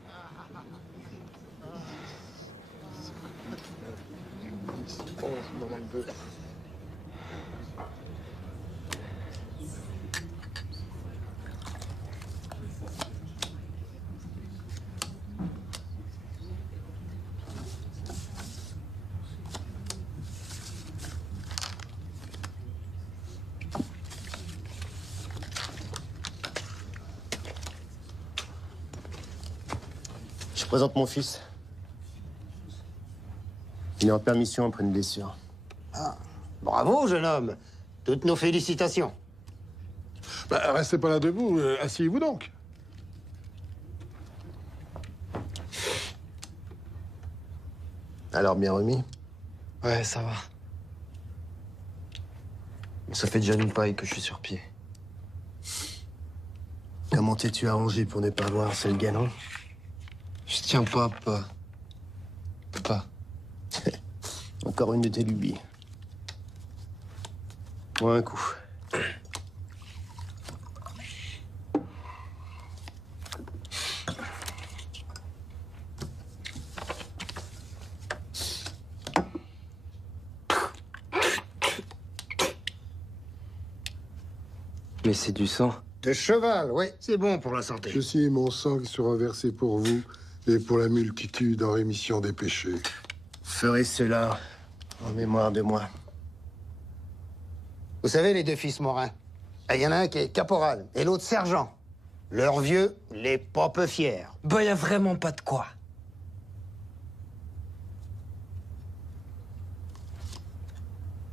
Je présente mon fils. Il est en permission après une blessure. Ah, bravo, jeune homme. Toutes nos félicitations. Bah, restez pas là debout, asseyez-vous donc. Alors, bien remis? Ouais, ça va. Ça fait déjà une paille que je suis sur pied. Comment t'es-tu arrangé pour ne pas voir, c'est le galon? Je tiens pas, pas. Pas. Encore une de tes lubies. Moi, un coup. Mais c'est du sang. De cheval, oui, c'est bon pour la santé. Ceci est mon sang qui sera versé pour vous et pour la multitude en rémission des péchés. Ferez cela en mémoire de moi. Vous savez, les deux fils Morin, il y en a un qui est caporal et l'autre sergent. Leur vieux, les pas peu fiers. Bah, y a vraiment pas de quoi.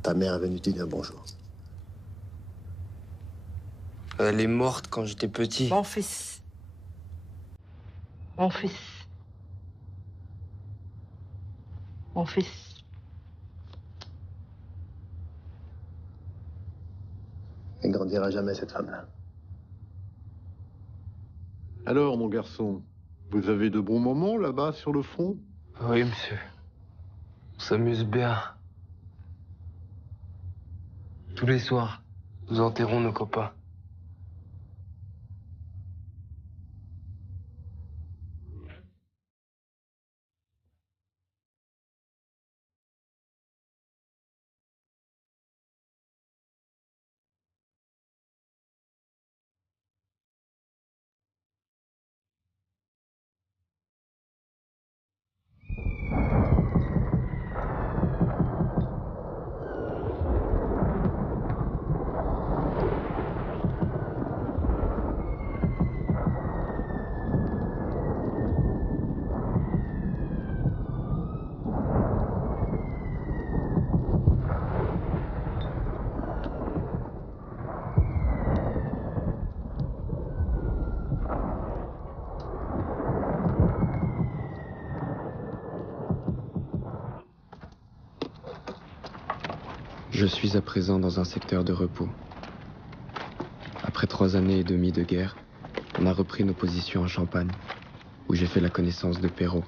Ta mère est venue te dire bonjour. Elle est morte quand j'étais petit. Mon fils. Mon fils. Mon fils. Elle grandira jamais, cette femme-là. Alors, mon garçon, vous avez de bons moments là-bas sur le front? Oui, monsieur. On s'amuse bien. Tous les soirs, nous enterrons nos copains. Je suis à présent dans un secteur de repos. Après 3 années et demie de guerre, on a repris nos positions en Champagne, où j'ai fait la connaissance de Perrault,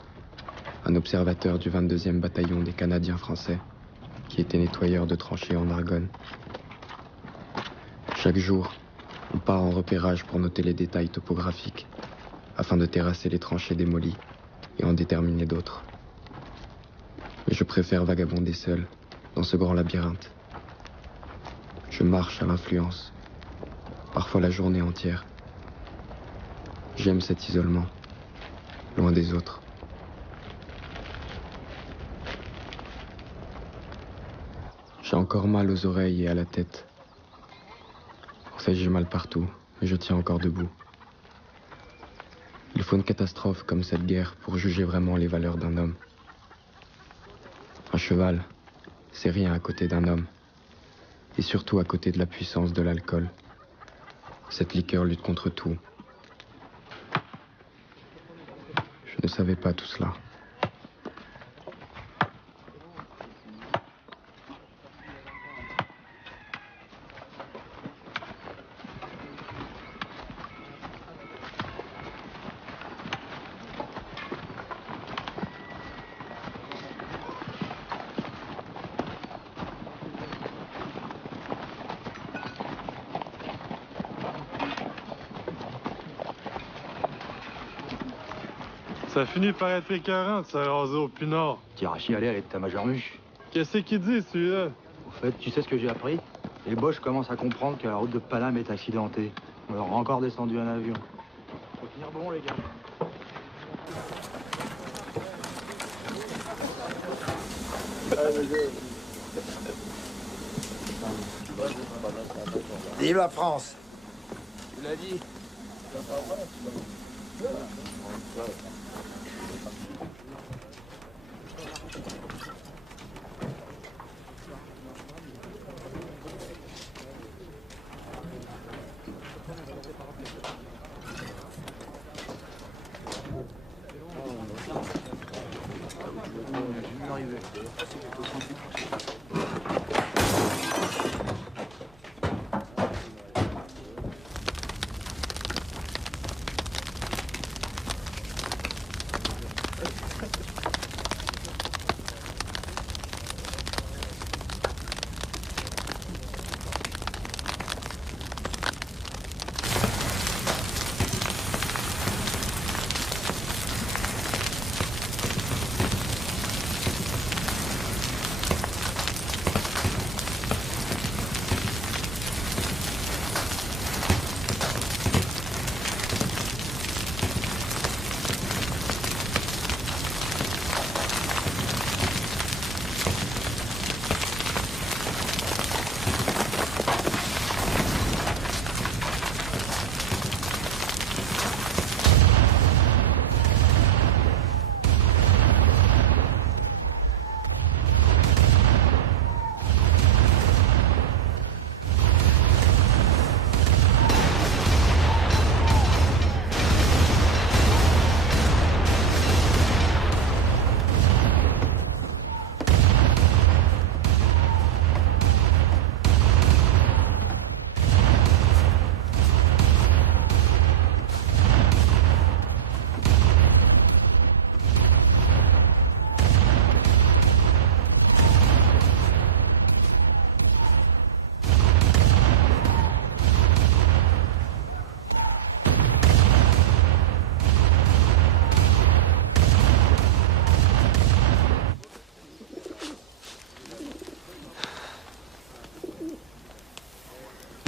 un observateur du 22e bataillon des Canadiens français, qui était nettoyeur de tranchées en Argonne. Chaque jour, on part en repérage pour noter les détails topographiques, afin de terrasser les tranchées démolies et en déterminer d'autres. Mais je préfère vagabonder seul, dans ce grand labyrinthe. Je marche à l'influence, parfois la journée entière. J'aime cet isolement, loin des autres. J'ai encore mal aux oreilles et à la tête. En fait, j'ai mal partout, mais je tiens encore debout. Il faut une catastrophe comme cette guerre pour juger vraiment les valeurs d'un homme. Un cheval, c'est rien à côté d'un homme. Et surtout à côté de la puissance de l'alcool. Cette liqueur lutte contre tout. ne savais pas tout cela. Ça finit par être écœurant de se raser au pinard. T'iras chialer à l'état-major Muche. Qu'est-ce qu'il dit, celui-là? Au fait, tu sais ce que j'ai appris? Les Boches commencent à comprendre que la route de Paname est accidentée. On leur a encore descendu un avion. Faut tenir bon, les gars. Vive la France! Tu l'as dit.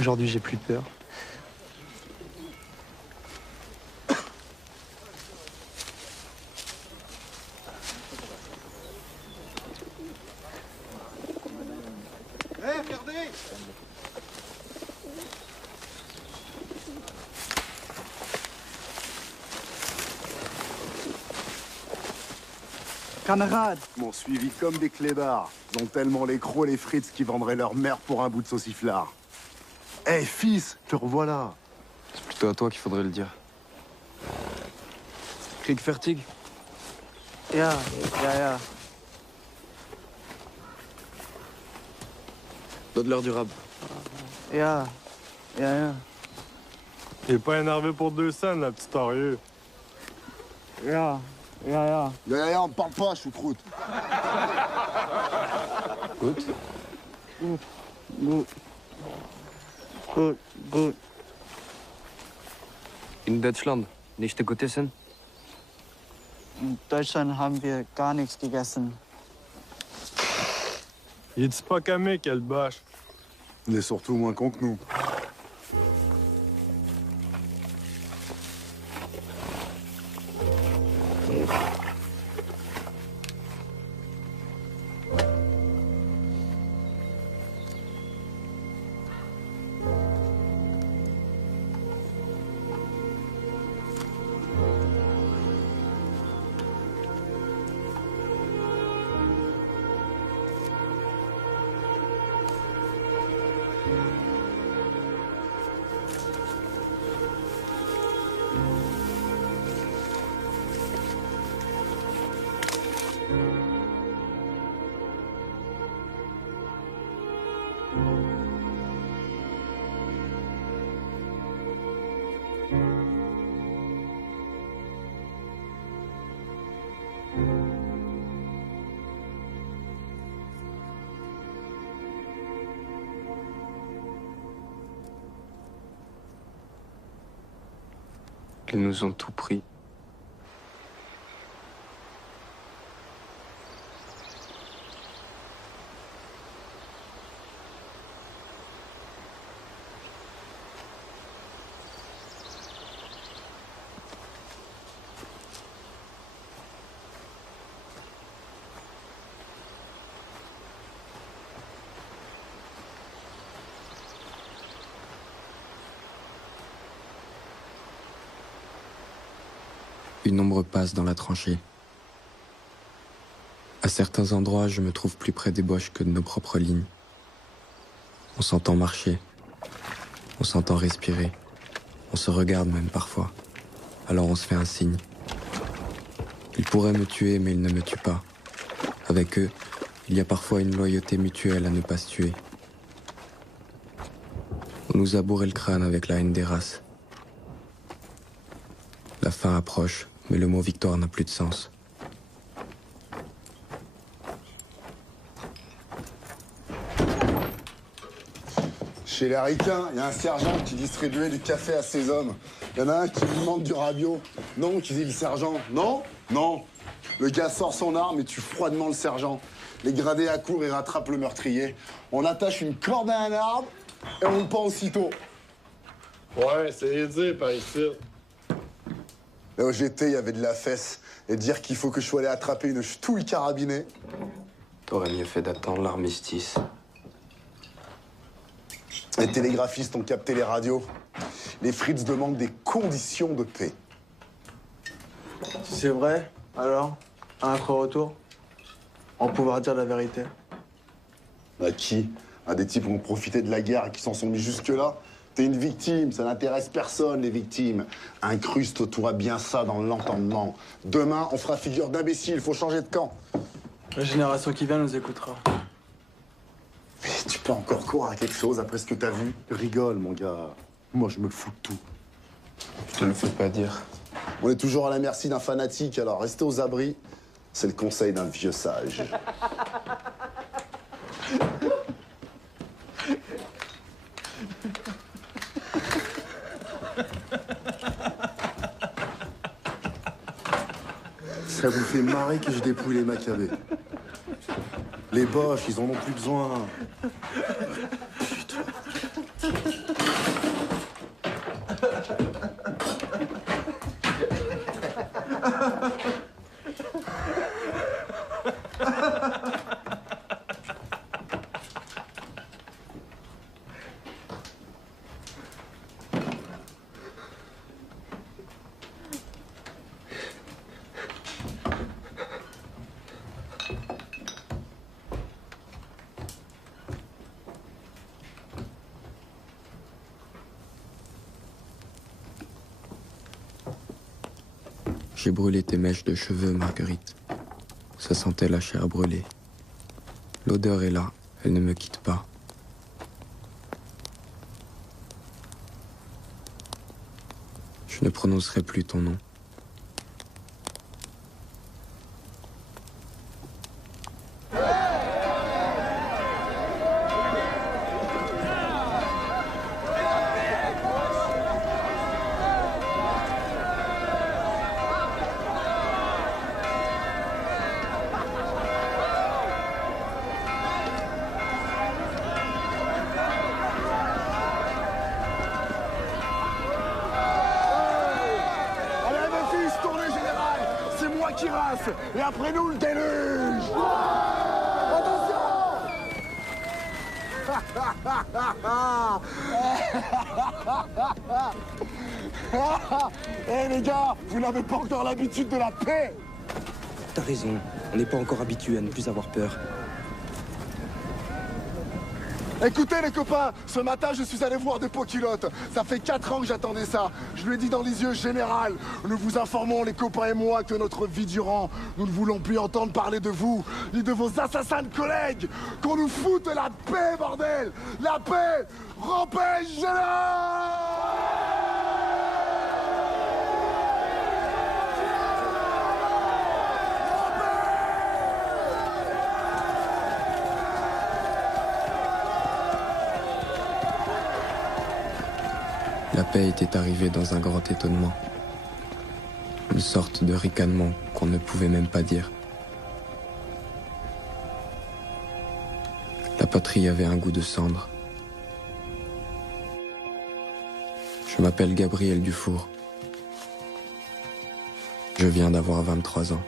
Aujourd'hui, j'ai plus peur. Regardez! Camarades m'ont suivi comme des clébards. Ils ont tellement les crocs, les frites, qu'ils vendraient leur mère pour un bout de sauciflard. Hé, fils, te revoilà. C'est plutôt à toi qu'il faudrait le dire. Krieg fertig? Ja. Donne-leur du rab. Ja. Il est pas énervé pour 2 cents, la petite orieux. Ja, on me parle pas, choucroute. Gut. Gut. In Deutschland nicht gut essen? In Deutschland haben wir gar nichts gegessen. Il dit pas camé, quelle bâche. Il est surtout moins con que nous. Ils nous ont tout pris. Une ombre passe dans la tranchée. À certains endroits, je me trouve plus près des Boches que de nos propres lignes. On s'entend marcher. On s'entend respirer. On se regarde même parfois. Alors on se fait un signe. Ils pourraient me tuer, mais ils ne me tuent pas. Avec eux, il y a parfois une loyauté mutuelle à ne pas se tuer. On nous a bourré le crâne avec la haine des races. La fin approche, mais le mot victoire n'a plus de sens. Chez les Ricains, il y a un sergent qui distribuait du café à ses hommes. Il y en a un qui lui demande du rabio. Non, qui dit le sergent. Non, non. Le gars sort son arme et tue froidement le sergent. Les gradés accourent et rattrapent le meurtrier. On attache une corde à un arbre et on le pend aussitôt. Ouais, c'est dit par ici. Là où j'étais, il y avait de la fesse. Et dire qu'il faut que je sois allé attraper une ch'touille carabinée. T'aurais mieux fait d'attendre l'armistice. Les télégraphistes ont capté les radios. Les Fritz demandent des conditions de paix. Si c'est vrai, alors, à notre retour, on va pouvoir dire la vérité. À qui? À des types qui ont profité de la guerre et qui s'en sont mis jusque-là? T'es une victime, ça n'intéresse personne, les victimes. Incruste-toi bien ça dans l'entendement. Demain, on fera figure d'imbécile, faut changer de camp. La génération qui vient nous écoutera. Mais tu peux encore croire à quelque chose après ce que t'as vu? Rigole, mon gars. Moi, je me le fous de tout. Je te le fais pas dire. On est toujours à la merci d'un fanatique, alors restez aux abris. C'est le conseil d'un vieux sage. Ça vous fait marrer que je dépouille les Maccabées. Les Boches, ils en ont plus besoin. J'ai brûlé tes mèches de cheveux, Marguerite. Ça sentait la chair brûlée. L'odeur est là, elle ne me quitte pas. Je ne prononcerai plus ton nom. Et après nous, le déluge. Attention. Eh les gars, vous n'avez pas encore l'habitude de la paix. T'as raison, on n'est pas encore habitué à ne plus avoir peur. Écoutez les copains, ce matin je suis allé voir des poquilotes. Ça fait 4 ans que j'attendais ça. Je lui ai dit dans les yeux, général, nous vous informons, les copains et moi, que notre vie durant, nous ne voulons plus entendre parler de vous, ni de vos assassins de collègues. Qu'on nous foute la paix, bordel. La paix. Rampage général. La paix était arrivée dans un grand étonnement. Une sorte de ricanement qu'on ne pouvait même pas dire. La patrie avait un goût de cendre. Je m'appelle Gabriel Dufour. Je viens d'avoir 23 ans.